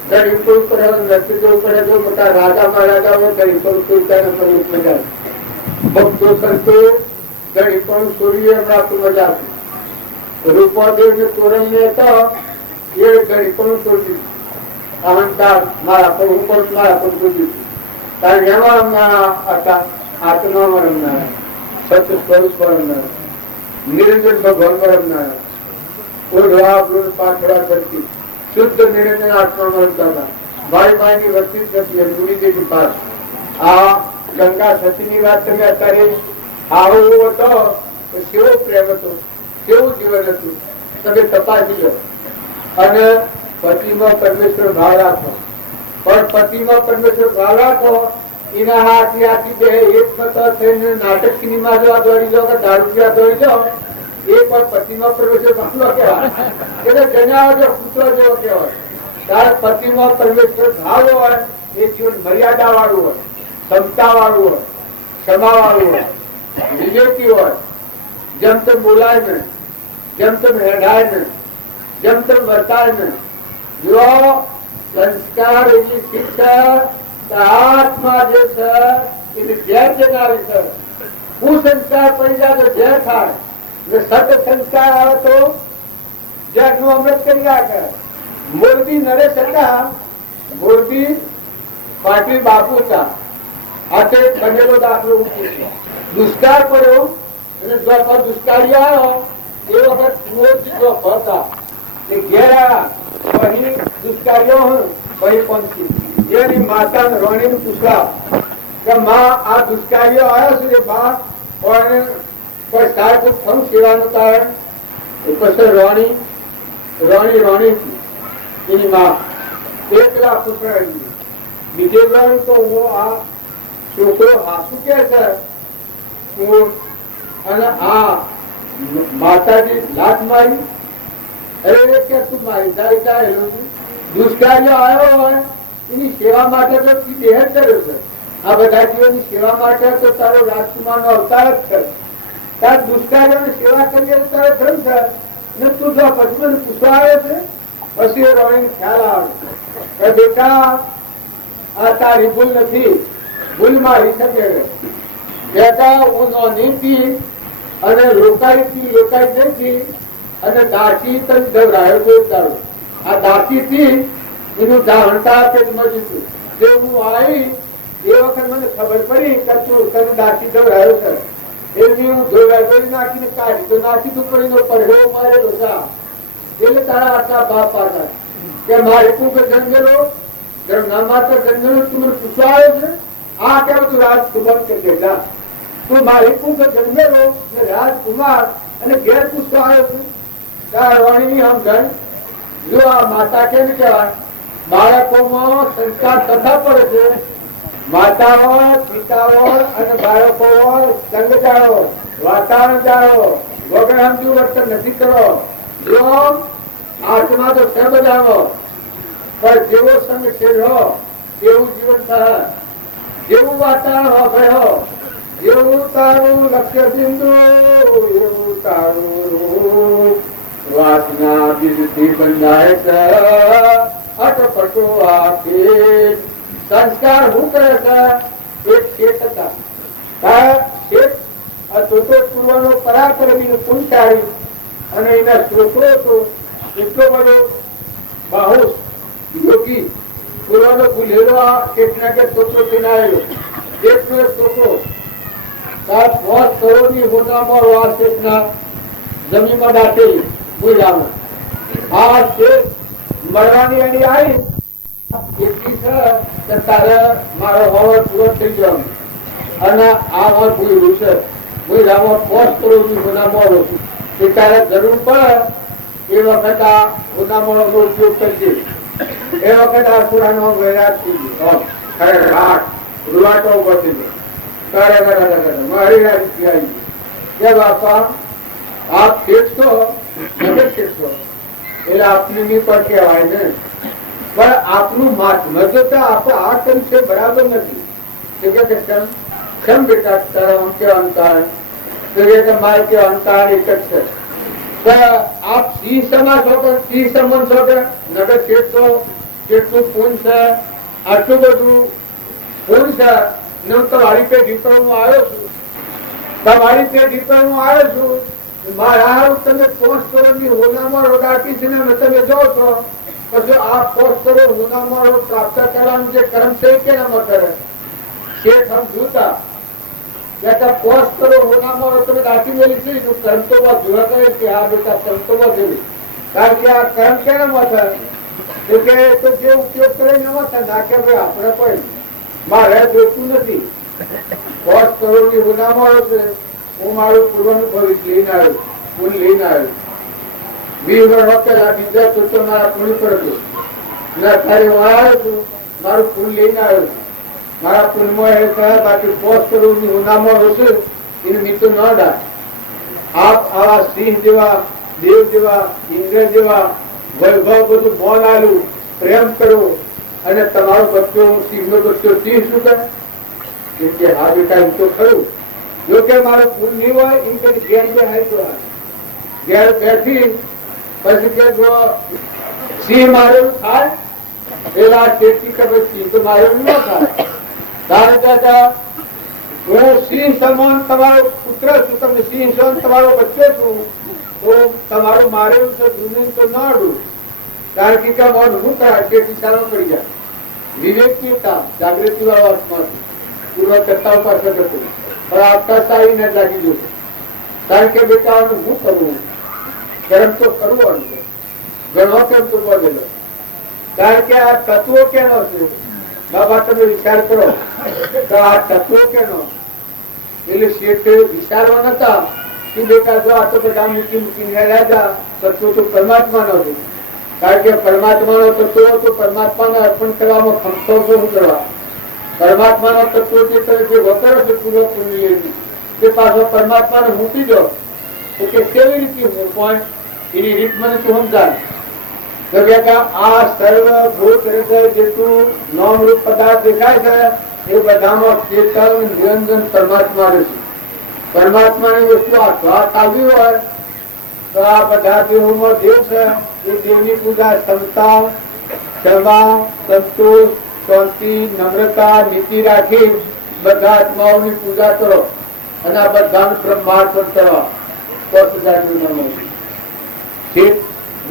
ગરીબ ઉપર નૃત્ય જવું પડે તો મોટા રાજા મહારાજા હોય ગરીબ મજા ભક્તો સંતો ગરીબ પણ સૂર્ય પ્રાપ્ત મજા રૂપાદેવ ને તોરણ ને તો એ ગરીબ પણ છોડી અહંકાર મારા પર ઉપર મારા પર છોડી તારે એમાં હતા આત્મામાં રમનારા સત્ય સ્વરૂપ રમનારા નિરંજન ભગવાન રમનારા પાછળ કરતી શુદ્ધ નિરંજન આત્મામાં રમતા હતા ભાઈ ભાઈ ની વસ્તી થતી મુનિદેવ પાસ આ ગંગા સતીની વાત તમે અત્યારે આવો હતો કેવો પ્રેમ હતો કેવું જીવન હતું તમે તપાસી લો અને પતિમાં પરમેશ્વર ભાવ રાખો પણ પતિમાં પરમેશ્વર ભાવ રાખો એના હાથથી બે એક થઈને નાટક સિનેમા જોવા દોડી જાઓ કે દારૂ પીવા દોડી જાઓ એ પણ પતિમાં પરમેશ્વર ભાવ કહેવાય એટલે જણાવો પુત્ર જેવો કહેવાય ત્યારે પતિમાં પરમેશ્વર ભાવ હોય એ જીવન મર્યાદા વાળું હોય ક્ષમતા વાળું હોય ક્ષમા વાળું હોય વિવેકી હોય જેમ તેમ બોલાય ને જેમ તેમ હેડાય ને જેમ તેમ વર્તાય ને જો સંસ્કાર એની શિક્ષા આત્મા જે છે એને ઝેર જગાવી છે કુસંસ્કાર પડી જાય તો ઝેર થાય ને સત સંસ્કાર આવે તો ઝેર નું અમૃત કરી રાખે મોરબી નરેશ હતા મોરબી પાટીલ બાપુ હતા હાથે બનેલો દાખલો દુષ્કાળ પડ્યો અને દુષ્કાળી આવ્યો એ વખત હતા ઘેર વહી દુષ્કાળીઓ વહી પંછી એની માતા રોણી ને પૂછવા કે માં આ દુષ્કાળીઓ આવ્યો છે બા પણ સાહેબ થયું સેવાનું કારણ પછી રોણી એની માં 1 લાખ પૂછવા બીજે ગણ તો હું આ છોકરો હાસુ કે છે અને આ માતાજી લાત મારી અરે કે તું મારી તારી કાઢેલું દુષ્કાળ આવ્યો હોય એની સેવા માટે તો દેહ કર્યો છે આ બધા જીવોની સેવા માટે તો તારો રાજકુમાર નો અવતાર જ છે તાર દુષ્કાળીઓની સેવા કરીએ તારે થયું છે ને તું જો પછી પૂછવા આવે છે પછી એ રોણી ખ્યાલ આવે કે બેટા આ તારી ભૂલ નથી ભૂલ મારી શકે બેટા હું નોની અને લોકાઈ જઈથી અને દાસી તને ગભરાયો તો તારો આ દાસી થી એનું ધારણતા પેટમાં જતું જે હું આવી એ વખત મને ખબર પડી કે તું તને દાસી ગભરાયો છે એની હું ધોઈ નાખીને કાઢી તો નાખી તું પડીનો પડ્યો મારેલો સા એટલે તારા આટલા બાપ પાછા કે મારે તું કે જંગલો ના માત્ર જંગલો તું મને પૂછવા આવ્યો છે આ કેવું તું રાજકુમાર કે દેખા તું મારી પૂછ જન્મેલો રાજકુમાર અને ઘેર પૂછતો આવ્યો છું વાણીની સમજણ જો આ માતા કેમ કહેવાય બાળકોમાં સંસ્કાર તથા પડે છે માતાઓ પિતાઓ અને બાળકો સંગ જાળવો વાતાવરણ જાળવો વગર સમજુ વર્તન નથી કરો જો આત્મા તો સંગ જાળવો પણ જેવો સંગ શેરો એવું જીવન થાય જેવું વાતાવરણ વાપર્યો એવું તારું લક્ષ્ય બિંદુ એવું તારું વાસના બિલથી બંધાય છે અટપટો આખી સંસ્કાર શું કરે છે એક શેઠ હતા પૂર્વનો પરાક્રમી પુંચારી અને એના છોકરો તો એટલો બધો બાહુસ યોગી પૂર્વનો ભૂલેલો આ શેઠના કે છોકરો થઈને આવેલો એટલો છોકરો 5 કરોડની હોનામાં વાસેટના જમીનમાં દાખેલી ભૂજામાં આ શેઠ મળવાની એની આવી એટલી છે તારે મારો હોવર પૂરો થઈ ગયો અને આ હોર ભૂલું છે ભૂજામાં 5 કરોડની હોનામાં એ તારે જરૂર પડે એ વખત આ હોનામાં ઉપયોગ કરશે એ વખત આ પુરાનો વૈરાગ થઈ ગયો રૂવાટો ઉભો થઈ ગયો મારી રાજી આવી કે બાપા આપ ખેડશો નગર ખેડશો એટલે આપની ની પર કહેવાય ને, પણ આપનું મધ્ય આપણે આ કર્મ છે બરાબર નથી. કેમ બેટા તારા આમ કેવાનું કારણ? તો મારે કેવાનું કારણ એક જ છે કે આપ સિંહ સમાજ છો કે સિંહ સમન છો કે નગર ખેડશો, કેટલું પૂન છે, આટલું બધું પૂન છે ને હું તમારી પે દીપડો હું આવ્યો છું, તમારી પે દીપડો હું આવ્યો છું. મારા તમે 5 કરોડની હોનામાં રોડ આપી છે ને તમે જો છો, પછી આ 5 કરોડ હોનામાં રોડ પ્રાપ્ત કરવાનું જે કર્મ છે એ કેનામાં કરે? શેઠ હમ જોતા 5 કરોડ હોનામાં રોડ તમે રાખી મેલી છે તો કર્મ તો બસ જોવા કરે કે હા બેટા કર્મ તો બસ એવી, કારણ કે આ કર્મ કેનામાં થાય કે તો જે ઉપયોગ કરે એમાં થાય. નાખે ભાઈ આપણે કોઈ મારે જોતું નથી. 5 કરોડની હોનામાં રોડ છે, હું મારું પૂર્વનું ભવિષ્ય લઈને આવ્યો, પૂન લઈને આવ્યો. 20 વર્ષ વખત આ બીજા તો મારા પૂન પર હતું ને અત્યારે હું આવ્યો છું, મારું પૂન લઈને આવ્યો છું. મારા પૂનમાં એ થયા બાકી 5 કરોડની હોનામાં રોશે એને મીઠું ન ડાય. આપ આવા સિંહ જેવા, દેવ જેવા, ઇન્દ્ર જેવા વૈભવ બધું મોન આલું પ્રેમ કરો અને તમારો બચ્ચો સિંહનો બચ્ચો સિંહ શું કરે કે હા બેટા એમ તો ખરું. જો કે મારો પૂન નહીં હોય એમ કઈ ઘેર બેહાય તો ઘેર બેઠી પછી કે જો સિંહ મારેલું થાય પેલા કેટલી ખબર સિંહ તો મારેલું ન થાય. તારે દાદા હું સિંહ સમાન તમારો પુત્ર છું, તમને સિંહ સમાન તમારો બચ્ચો છું, તો તમારું મારેલું છે જૂનું તો ન અડું. કારણ કે હું કરા કે દિશામાં પડી જાય. વિવેકની કામ જાગૃતિ વાળા અર્થમાં પૂર્વ કરતા પાસે હતું પણ આપતા સારી ન લાગી જશે. કારણ કે બેટા હું કરવું કર્મ તો કરવું ઘણો કર્મ તો બોલેલો. કારણ કે આ તત્વો કેનો છે બાબા તમે વિચાર કરો તો આ તત્વો કેનો એટલે શેઠ વિચારવા નતા કે બેટા જો આ તો બધા મૂકીને રહ્યા તત્વો તો પરમાત્મા નો છે. કારણ કે પરમાત્મા નો તત્વો તો પરમાત્માને અર્પણ કરવામાં ખમતો શું કરવા? પરમાત્માનો તત્વો જે કરે છે વપરો છે પૂર્વ પુણ્ય તે પાછો પરમાત્માને મૂકી દો તો કે કેવી રીતે હું પણ એની રીત મને તું સમજાય. આ સર્વ ભૂત હૃદય જેટલું નામરૂપ પદાર્થ દેખાય છે એ બધામાં ચેતન નિરંજન પરમાત્મા છે. પરમાત્માની વસ્તુ આ શ્વાસ આવી હોય તો આ બધા દેહોમાં દેવ છે એ દેવની પૂજા ક્ષમતા, ક્ષમા, સંતોષ, શાંતિ, નમ્રતા, નીતિ રાખી બધા આત્માઓની પૂજા કરો અને આ બધાનું બ્રહ્માર્પણ કરવા 5000 નું નામ ઠીક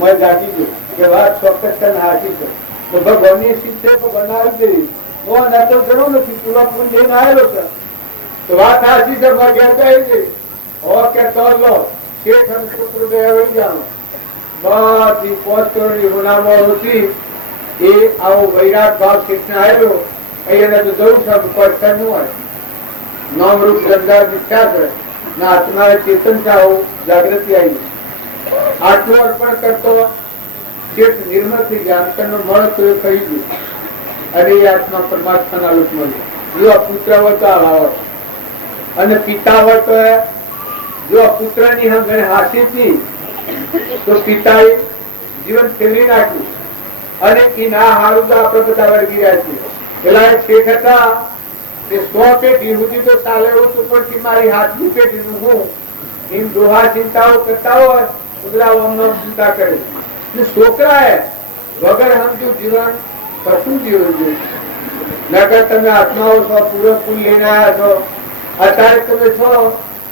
મેં જાગી ગયું કે વાત ચોક્કસ હાથી છે તો ભગવાનની શીખે તો બનાવી દેવી તો જરૂર નથી પૂરા પૂન લઈને આવેલો છે તો વાત હાથી છે ઘેર આવી ગઈ ઓકે તો લો શેઠ અને પુત્ર બે આવી જાઓ બધી 5 કરોડની હોનામાં હતી એ આવો વૈરાગ ભાવ શેઠને આવેલો અહીંયા તો જવું છે પડતર નું હોય નામરૂપ ગંધા દીક્ષા છે ના આત્મા ચેતન છે આવું જાગૃતિ આવી આટલું અર્પણ કરતો શેઠ નિર્મળ થઈ ગયા અંતરનો મળ તો એ કહી ગયું અને એ આત્મા પરમાત્માના લોક મળ્યો. જો આ પુત્ર હોય તો આ ભાવ અને પિતા હોય તો જો આ પુત્રની હમ હાસીથી તો પિતાએ જીવન ફેરવી નાખ્યું અને એ ના હારું તો આપણે બધા વળગી રહ્યા છીએ. પેલા શેઠ હતા તે 100 પેઢી સુધી તો ચાલે એવું તો પણ મારી હાથની પેઢીનું હું એમ દોહા ચિંતાઓ કરતા હોય ચિંતા કરે છોકરા વગર સમજુ જીવન કશું જીવન જોયું નગર તમે આત્માઓ છો પૂરો પુલ લઈને આવ્યા છો અત્યારે તમે છો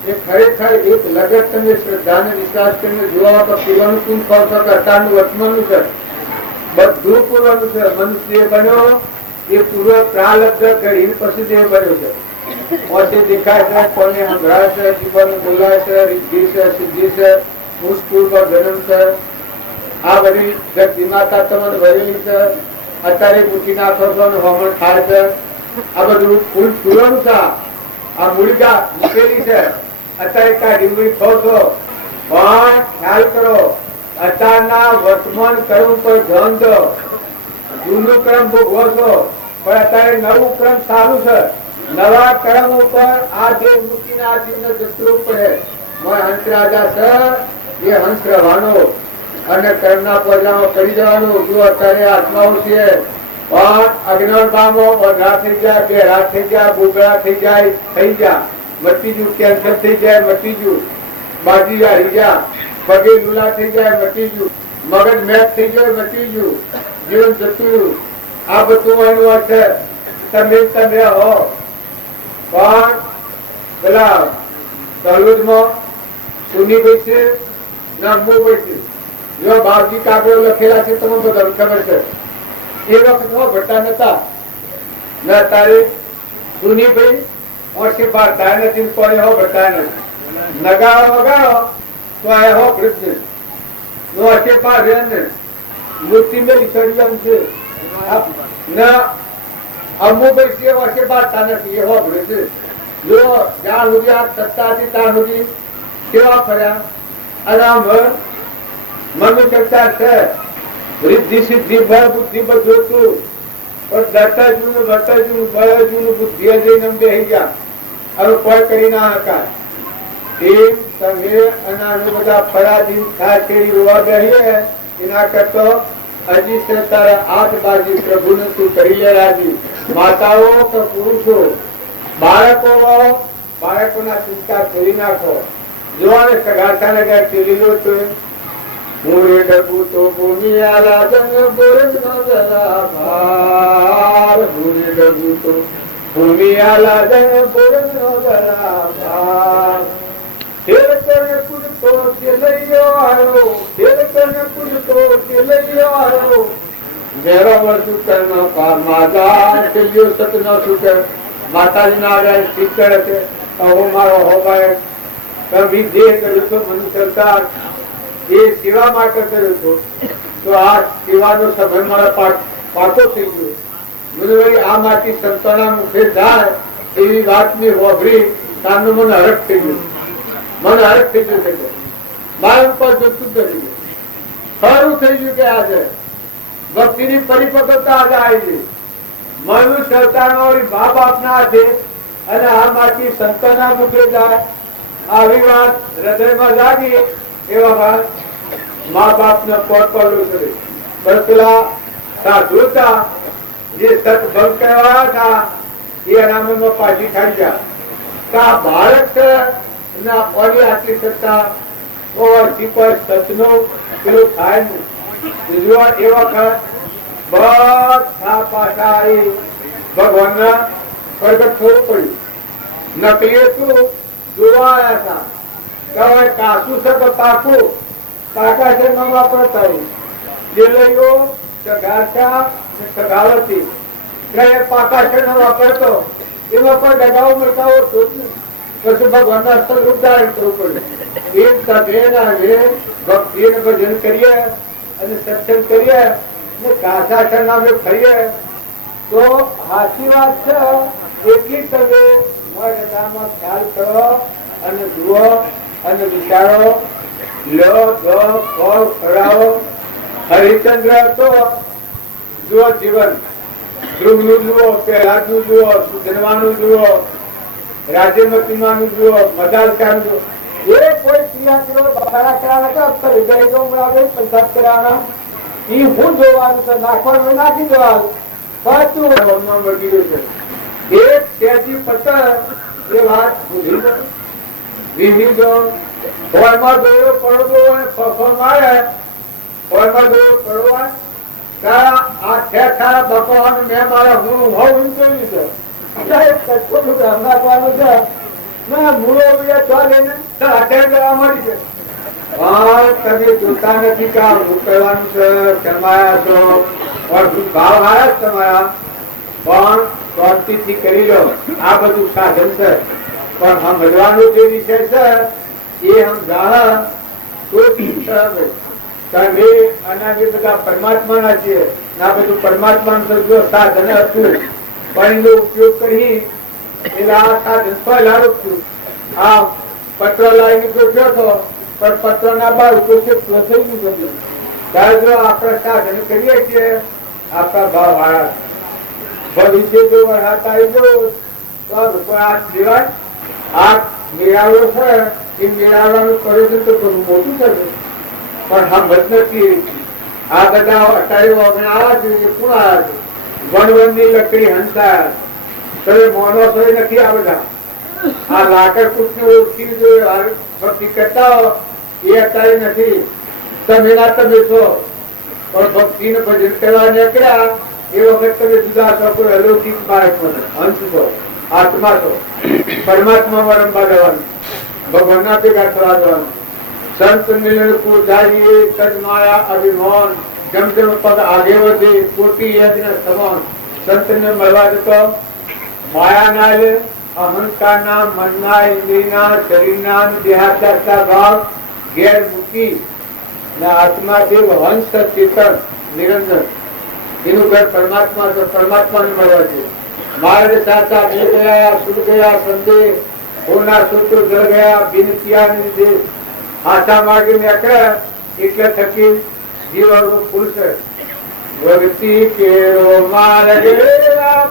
એ ખરેખર એક લગત તમે શ્રદ્ધાને વિશ્વાસ કરીને જોવા તો પૂર્વનું પૂન ખાવ છો કે અત્યારનું વર્તમાનનું છે બધું પૂર્વનું છે. મનુષ્ય બન્યો એ પૂર્વ પ્રાલબ્ધ કરીને પછી દેહ બન્યો છે. પછી દેખાય છે કોને સંભળાય છે જીવન બોલાય છે રીતિ છે સિદ્ધિ છે હું સ્કૂલમાં જન્મ છે આ બધી જગતી માતા તમને ભરેલી છે અત્યારે મૂકી નાખો છો અને હોમણ થાય છે આ બધું ફૂલ પૂરવાનું છે. આ મૂળિકા મૂકેલી છે અત્યારે કાઢી મૂળી ખાવ છો પણ ખ્યાલ કરો અત્યારના વર્તમાન કર્મ પર ધ્યાન દો. જૂનું કર્મ ભોગવો છો પણ અત્યારે નવું કર્મ સારું છે. નવા કર્મ ઉપર આ દેહ મૂકીને આ જીવને જતરું પડે હંસ રાજા છે એ હંસ રહેવાનો અને કર્મના પોજામાં પડી જવાનું. જો અત્યારે આત્માઓ છે પણ અજ્ઞાનતામાં અધરા થઈ જાય, બેરા થઈ જાય, બોગળા થઈ જાય, થઈ જાય, મટી જુ, કેન્સર થઈ જાય, મટી જુ, બાજી હારી જાય, પગે લુલા થઈ જાય, મટી જુ, મગજ મેચ થઈ જાય, મટી જુ, જીવન જતું રહ્યું. આ બધું એનું અર્થ તમે હો. પણ પેલા તલુજમાં સુની ભાઈ છે ના મુ ભાઈ છે, જો બાપજી કાગળો લખેલા છે તમને બધા ખબર છે. એ વખત ભટ્ટા નતા ના તારે સુની ભાઈ ઓછી બાર થાય નથી, કોઈ હો ભટ્ટા નથી. નગાડો વગાડો તો આ હો કૃષ્ણ નો અશે પાર રહે ને મૂર્તિ મેં સળિયમ છે ના અમુભાઈ છે વર્ષે બારતા નથી. એ હો છે જો જ્યાં સુધી આ સત્તા હતી ત્યાં સુધી કેવા ફર્યા. અને આમ મનુ ચર્ચા છે વૃદ્ધિ સિદ્ધિ બળ બુદ્ધિ બધું હતું પણ દત્તજુનું વત્તજુનું બળજુનું બુદ્ધિ જઈને બેસી ગયા. હવે કોઈ કરી ના હકાય. એમ તમે અને બધા પરાધીન થાય તેરી રોવા બેહીએ એના કરતો હજી છે તારે આઠ બાજી પ્રભુને તું કરી લે રાજી. માતાઓ કે પુરુષો બાળકોના સંસ્કાર કરી નાખો. જો આને સગાથા લગા કેલી લો તો મુરે ડબુ તો ભૂમિ આરાધન બોરજ નગરા ભાર. મુરે ડબુ તો ભૂમિ આરાધન બોરજ નગરા ભાર. ખેલ કરને કુદ તો લઈયો આવ્યો, ખેલ કરને કુદ તો લઈયો આવ્યો. મેરો વર્ષ કર્મ પાર માતા ચલ્યો સતનો સુકર. માતાજીના આગળ શીખર છે હો મારો હો ભાઈ કભી દેહ કર્યું છું મનુ સરકાર એ સેવા માટે કર્યું છું. તો આ સેવાનો સમય મારા પાકો થઈ ગયો. મને આ માટી સંતોના મુખે જાય એવી વાતની હોભરી તારનું મને હરખ થઈ ગયું. મને હરખ થઈ ગયું છે મારા ઉપર જોતું જ નથી ગયું. ખરું થઈ ગયું કે આજે ભક્તિની પરિપક્વતા આજે આવી ગઈ. મનુ સરકારનો મા બાપના હાથે અને આ માટી સંતોના મુખે જાય આવી વાત હૃદયમાં જાગી. એવા વાત મા બાપને પડલું કરે. પણ પેલા સાધુ હતા જે સતભંગ કહેવાયા હતા એ અનામમાં પાછી ખાઈ ગયા. આ બાળક છે આટલી સત્તા સતનો પેલું થાય નહીં. એ વખત બધા પાછા આવી ભગવાનના પ્રગટ થવું પડ્યું. નકલી શું જોવા આવ્યા હતા કાસુ છે તો પાકું કાકા છે ન વાપરતા દેલૈયો સગારતા સગાવતી પાકા છે ન વાપરતો એમાં પણ ડગાઓ મળતા પછી ભગવાનના સ્વરૂપ ધારણ કરવું પડે. એક સભ્યના ભક્તિ ભજન કરીએ અને સત્સંગ કરીએ કાસા નામે ફરીએ તો સાચી વાત છે. એટલી તમે ખ્યાલ કરો અને જુઓ અને વિચારો લો દો ફળ ખવડાવો. હરિચંદ્ર તો જુઓ જીવન ધ્રુવનું જુઓ, પ્રહલાદનું જુઓ, સુધનવાનું જુઓ, રાજ્યમતીમાનું જુઓ, મદાલકાનું જુઓ. એ કોઈ ક્રિયા કરો બખાડા કરાવવા પંચાયત કરાવવાના એ હું જોવાનું છે. નાખવાનું નાખી દેવાનું બધું વળગી ગયું છે. એક ત્યાંથી પત્તર એ વાત ભૂલી દો. ફોનમાં દોયો પડવો અને ફફો મારે ફોનમાં દોયો પડવા આ ઠેઠા બપોર મેં મારા હું હોવું જોયું છે. નાખવાનું છે ના મૂળો લઈને અટેન્ડ કરવા મળી છે. તમે જોતા નથી કે આ કરવાનું છે. શરમાયા છો ભાવ હારા જ તમારા પણ શાંતિથી કરી લો. આ બધું સાધન છે પણ સમજવાનો જે વિષય છે એ સમજાણા તો તમે અને બધા પરમાત્માના છીએ. આ બધું પરમાત્માનું સાધન હતું પણ એનો ઉપયોગ કરી એટલે આ સાધન પહેલાનું થયું. આ પત્ર લાવીને ગોઠવ્યો હતો પણ પત્ર ના બાર થઈ ગયું. ત્યારે જો આપણે સાધન કરીએ છીએ આપણા ભાવ હારા ભવિષ્ય જો વરસાદ આવી ગયો તો આ સિવાય આ મેળાવો છે એ મેળવવાનું કરે છે તો ઘણું મોટું કરે પણ હા મત નથી. આ બધા અટારી વગણ આવા છે એ કોણ આવ્યા છે? વનવનની લકડી હંતા તમે મોનો થઈ નથી. આ બધા આ લાકડ કુટને ઓળખી જોઈએ ભક્તિ કરતા હો એ અટારી નથી. તમે ના તમે છો પણ ભક્તિ ને ભજન કરવા નીકળ્યા એ વખત તમે જુદા છો. કોઈ અલૌકિક માર્ગ અંત છો, આત્મા છો, પરમાત્મા રમવા જવાનું, ભગવાનના ભેગા થવા જવાનું. સંત મિલન કો જાઈએ તજ માયા અભિમાન, જેમ જેમ પદ આગે વધે કોટી યજ્ઞ સમાન. સંતને મળવા જતો માયા ના લે, અહંકાર ના, મનના, ઇન્દ્રિયના, શરીરના, દેહાચારતા ભાવ ઘેર મૂકી ને આત્મા દેવ હંસ ચેતન નિરંજન એનું ઘર પરમાત્મા છે. પરમાત્માને મળવા છે. માર્ગ સાચા મિલ ગયા, સુધ ગયા સંદેહ, હોના સૂત્ર જળ ગયા, બિન કિયા નિર્દેશ. આશા માર્ગે નીકળ્યા એટલે થકી જીવનનું ફૂલ છે. ભક્તિ કેરો માર્ગ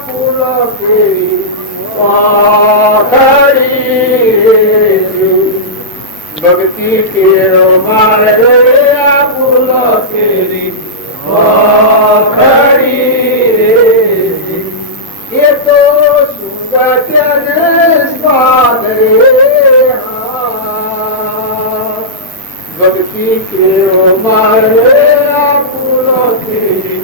ફૂલો કેરી ભક્તિ કેરો માર્ગ ફૂલો કેરી એ તો ભક્તિ કેરો માર્ગ ફૂલો કેરી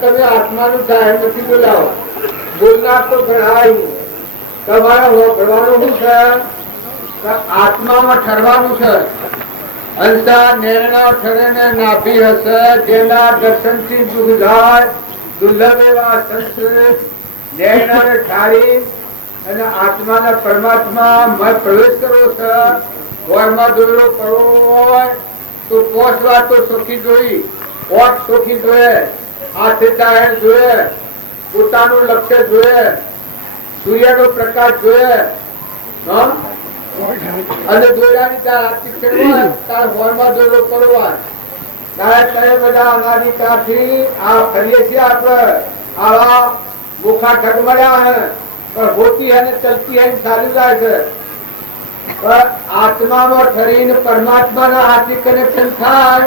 તમે આત્માનું જાહેર નથી બોલાવો. બોલનાર તો ઘણાયું. તમારે ભણવાનું શું છે? આત્મામાં ઠરવાનું છે. અંસા નિર્ણય ઠરે ને નાભી હશે, જેના દર્શન થી દુઃખ જાય. દુર્લભ એવા સંત નિર્ણય ઠારી અને આત્માના પરમાત્મા પ્રવેશ કરવો છે. ઘરમાં દોરો કરવો હોય તો 5 વાર તો ચોખી જોઈ, 8 ચોખી જોઈએ, હાથે જાહેર જોઈએ, પોતાનું લક્ષ્ય જોઈએ, સૂર્યનો પ્રકાશ જોઈએ અને દોરાની તાર આર્થિક કરવા તાર ઘરમાં દોરો કરવા તારે કઈ બધા અનાધિકારથી આ કરીએ છીએ. આપણે આવા મુખા ઠગમડ્યા હે પણ હોતી હે ને ચલતી હે ચાલુ જાય છે. પણ આત્મામાં ઠરીને પરમાત્માના હાથથી કનેક્શન થાય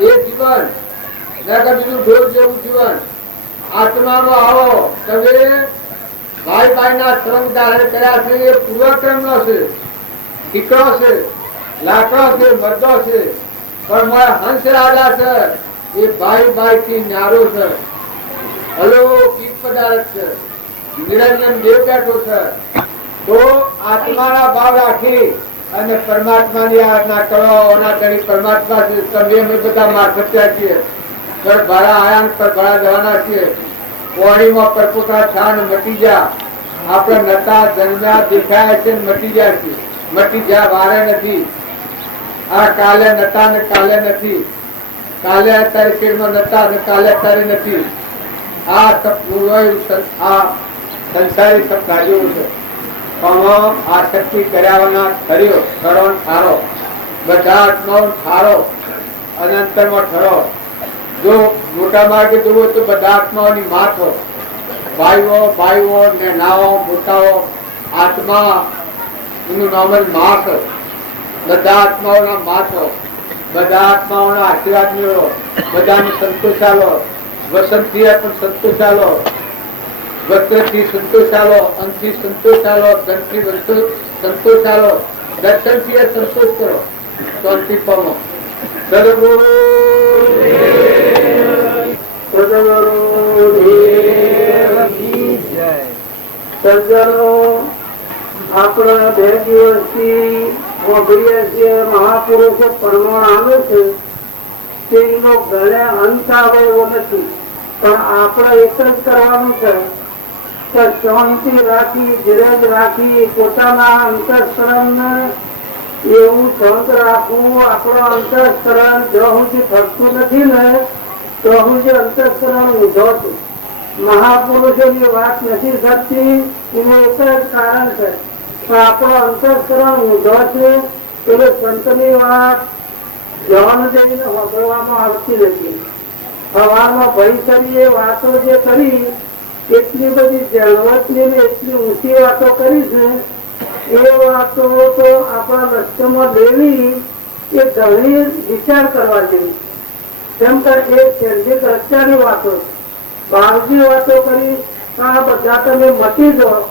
એ જીવન, બીજું ઢોર જેવું જીવન. આત્મામાં આવો તમે ભાઈ ભાઈ ના શ્રમ ધારણ કર્યા છે. એ પૂર્વક્રમ નો છે, દીકરો છે, લાકડો છે, મરદો છે, પણ મારા હંસ રાજા છે. એ ભાઈ ભાઈ થી ન્યારો છે, અલૌકિક પદાર્થ છે, નિરંજન દેવ બેઠો છે. તો આત્માના ભાવ રાખી અને પરમાત્માની આરાધના કરો. ઓના કરી પરમાત્મા છે. તમે અમે બધા મારફત્યા છીએ, પર ભાડા આયા પર ભાડા જવાના છીએ. કોણીમાં પરપોતા છાન મટી જા. આપણે નતા જન્મ્યા દેખાય છે મટી ગયા છે. મટી ગયા વારે નથી. આ કાલે નતા ને કાલે નથી. કાલે અત્યારે શેરમાં નતા ને કાલે અત્યારે નથી. આ સંસારી સબ કાર્યો છે. પણ આ શક્તિ કર્યાવાના કર્યો ખરો ઠારો, બધા આત્માઓ ઠારો, અનંતરમાં ઠરો. જો મોટા માર્ગે જવું તો બધા આત્માઓની માથો, ભાઈઓ ભાઈઓ ને નાઓ મોટાઓ આત્મા એનું નામ જ માસ. બધા આત્માઓના માથો, બધા આત્માઓના આશીર્વાદ મેળવો, બધાને સંતોષાલો. વસંતથી પણ સંતોષાલો, વસ્ત્રથી સંતોષાલો, અંગથી સંતોષાલો, ધનથી સંતોષાલો, દર્શનથી સંતોષ કરો. શાંતિ પામો. સદગુરુ સજ્જનો આપણા 2 દિવસથી વાપરીએ છીએ. મહાપુરુષો પરમાણ આવે છે તેનો ગળે અંત આવે એવો નથી. પણ આપણે એક જ કરવાનું છે કે શાંતિ રાખી, ધીરજ રાખી, પોતાના અંતઃકરણને એવું શાંત રાખવું. આપણો અંતઃકરણ જો સુધી થતું નથી ને તો સુધી અંતઃકરણ ઊંધો છે. મહાપુરુષોની વાત નથી થતી એનું એક જ કારણ છે કે આપણો અંતઃકરણ ઊંધો છે. એટલે સંતની વાત ધ્યાન દઈને સાંભળવામાં આવતી નથી. સવારમાં ભયંકરી વાતો જે કરી એટલી બધી જળવતની ને એટલી ઊંચી વાતો કરી છે એ વાતો તો આપણા લક્ષ્યમાં લેવી એ ઘણી વિચાર કરવા જેવી. કેમ કે એ કેન્દ્રિત રસ્તાની વાતો બહારની વાતો કરી આ બધા તમે મટી જાઓ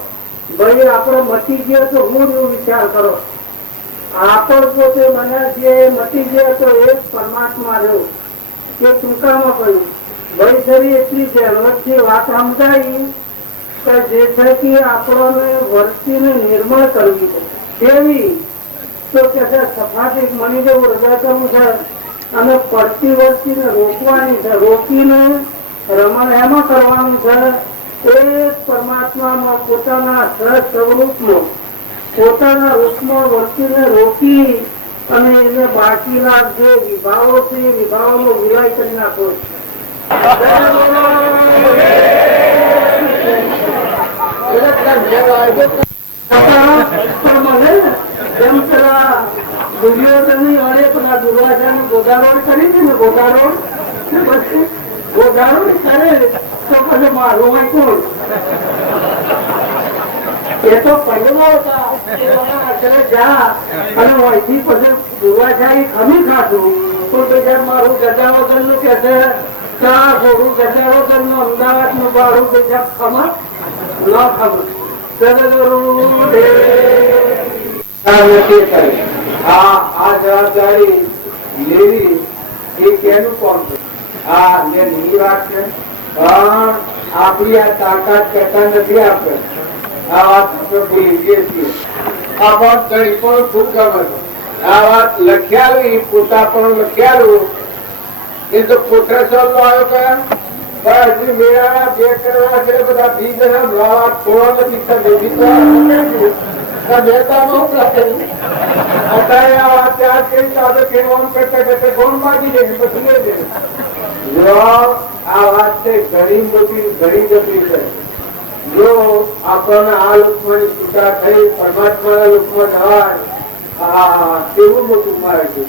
ભાઈ આપણે મટી ગયા તો હું એવું વિચાર કરો આપણ પોતે મને જે મટી ગયા તો એ પરમાત્મા રહ્યો એ ટૂંકામાં કહ્યું ભાઈ શરી એટલી જહેમતથી વાત સમજાઈ કે જેથી આપણને વર્તીને નિર્મળ કરવી છે કેવી તો કે સફાટી મળી જવું રજા કરવું છે અને પડતી વર્તીને રોકવાની છે રોકીને રમણ એમાં કરવાનું છે એ પરમાત્મામાં પોતાના સ્વરૂપમાં પોતાના રૂપમાં વર્તીને રોકી અને એને બાકીના જે વિભાવો છે એ વિભાવોનો વિલય કરી નાખો. જેમ પેલા દુર્યોધનની અરે પેલા દુર્વાસાની ગોદારોડ કરી છે ને ગોદારોડ પછી ગોદારોડ કરે તો પછી મારું હોય કોણ એ તો પહેલો હતા જા અને અહીંથી પછી દુર્વાસા ખમી ખાધું તો બીજા મારું ગજા વગર નું કે છે થોડું ગજા વગર નું અમદાવાદ નું બારું બીજા ખમર ન ખબર આ જવાબદારી લેવી એ કેનું કોણ છે? આ ની વાત છે પણ આપણી આ તાકાત કરતા નથી આપણે આ વાત આપણે ભૂલી ગઈએ છીએ. આ વાત ઘણી પણ ખૂબ ગમે આ વાત લખ્યાવી પોતા પણ લખ્યાલું એ તો કોઠા ચાલતો આવ્યો કયા હજી મેળા બે કરવા છે બધા બીજ થોડો નથી જો આપણને આ લોકમાં છૂટા થઈ પરમાત્માના લોકમાં જવાય કેવું મોટું મારે છે.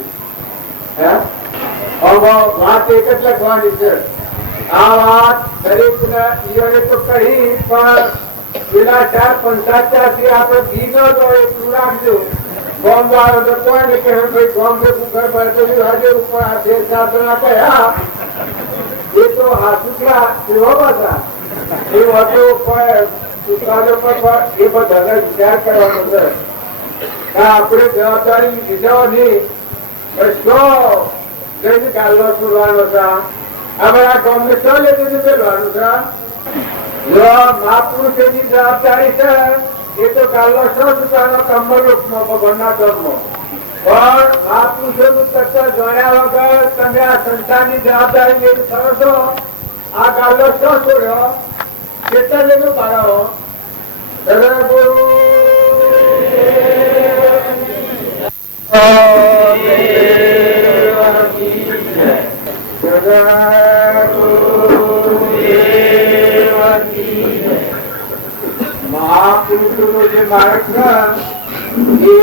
વાત એક જ લખવાની છે. આ વાત દરેક તો કહી પણ પેલા 4-5 થી આપડે ગીતો તો એટલું રાખજો. બોમ્બ વાળો તો કોઈ ને કે ભાઈ બોમ્બ ઘર હાજર ઉપર આ 2-4 જણા કહ્યા એ તો આ ટુકડા એવો હતા એ હતો એ બધા વિચાર કરવાનો છે. આપણે જવાબદારી લીધાની જઈને કાલનો સુરવાનો હતા. હવે આ કોંગ્રેસ લેવાનું છે મહાપુરુષોની જવાબદારી છે એ તો કાલનો સૌનો કમર ભગવાનના ધર્મો પણ મહાપુરુષો નું તત્વ જાણ્યા વગર તમે આ સંસ્થાની જવાબદારી લઈને કરો છો. આ કાલનો સૌ છોડ્યો કેટલા લેવું પાડો મહાપુરુષોનો જે માર્ગ છે એ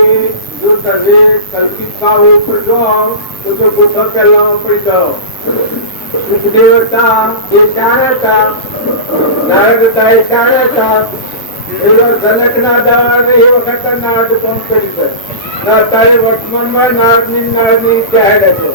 જો તમે કલ્પિત ભાવ ઉપર જાઓ તો ગોઠવ પહેલા પડી જાઓ. સુખદેવ હતા એ શાણે હતા નારદ હતા એ શાણે હતા એનો જનક ના દાવા એ વખત નારદ કોણ કરી છે અત્યારે વર્તમાનમાં નારદ ની જાહેર હતો.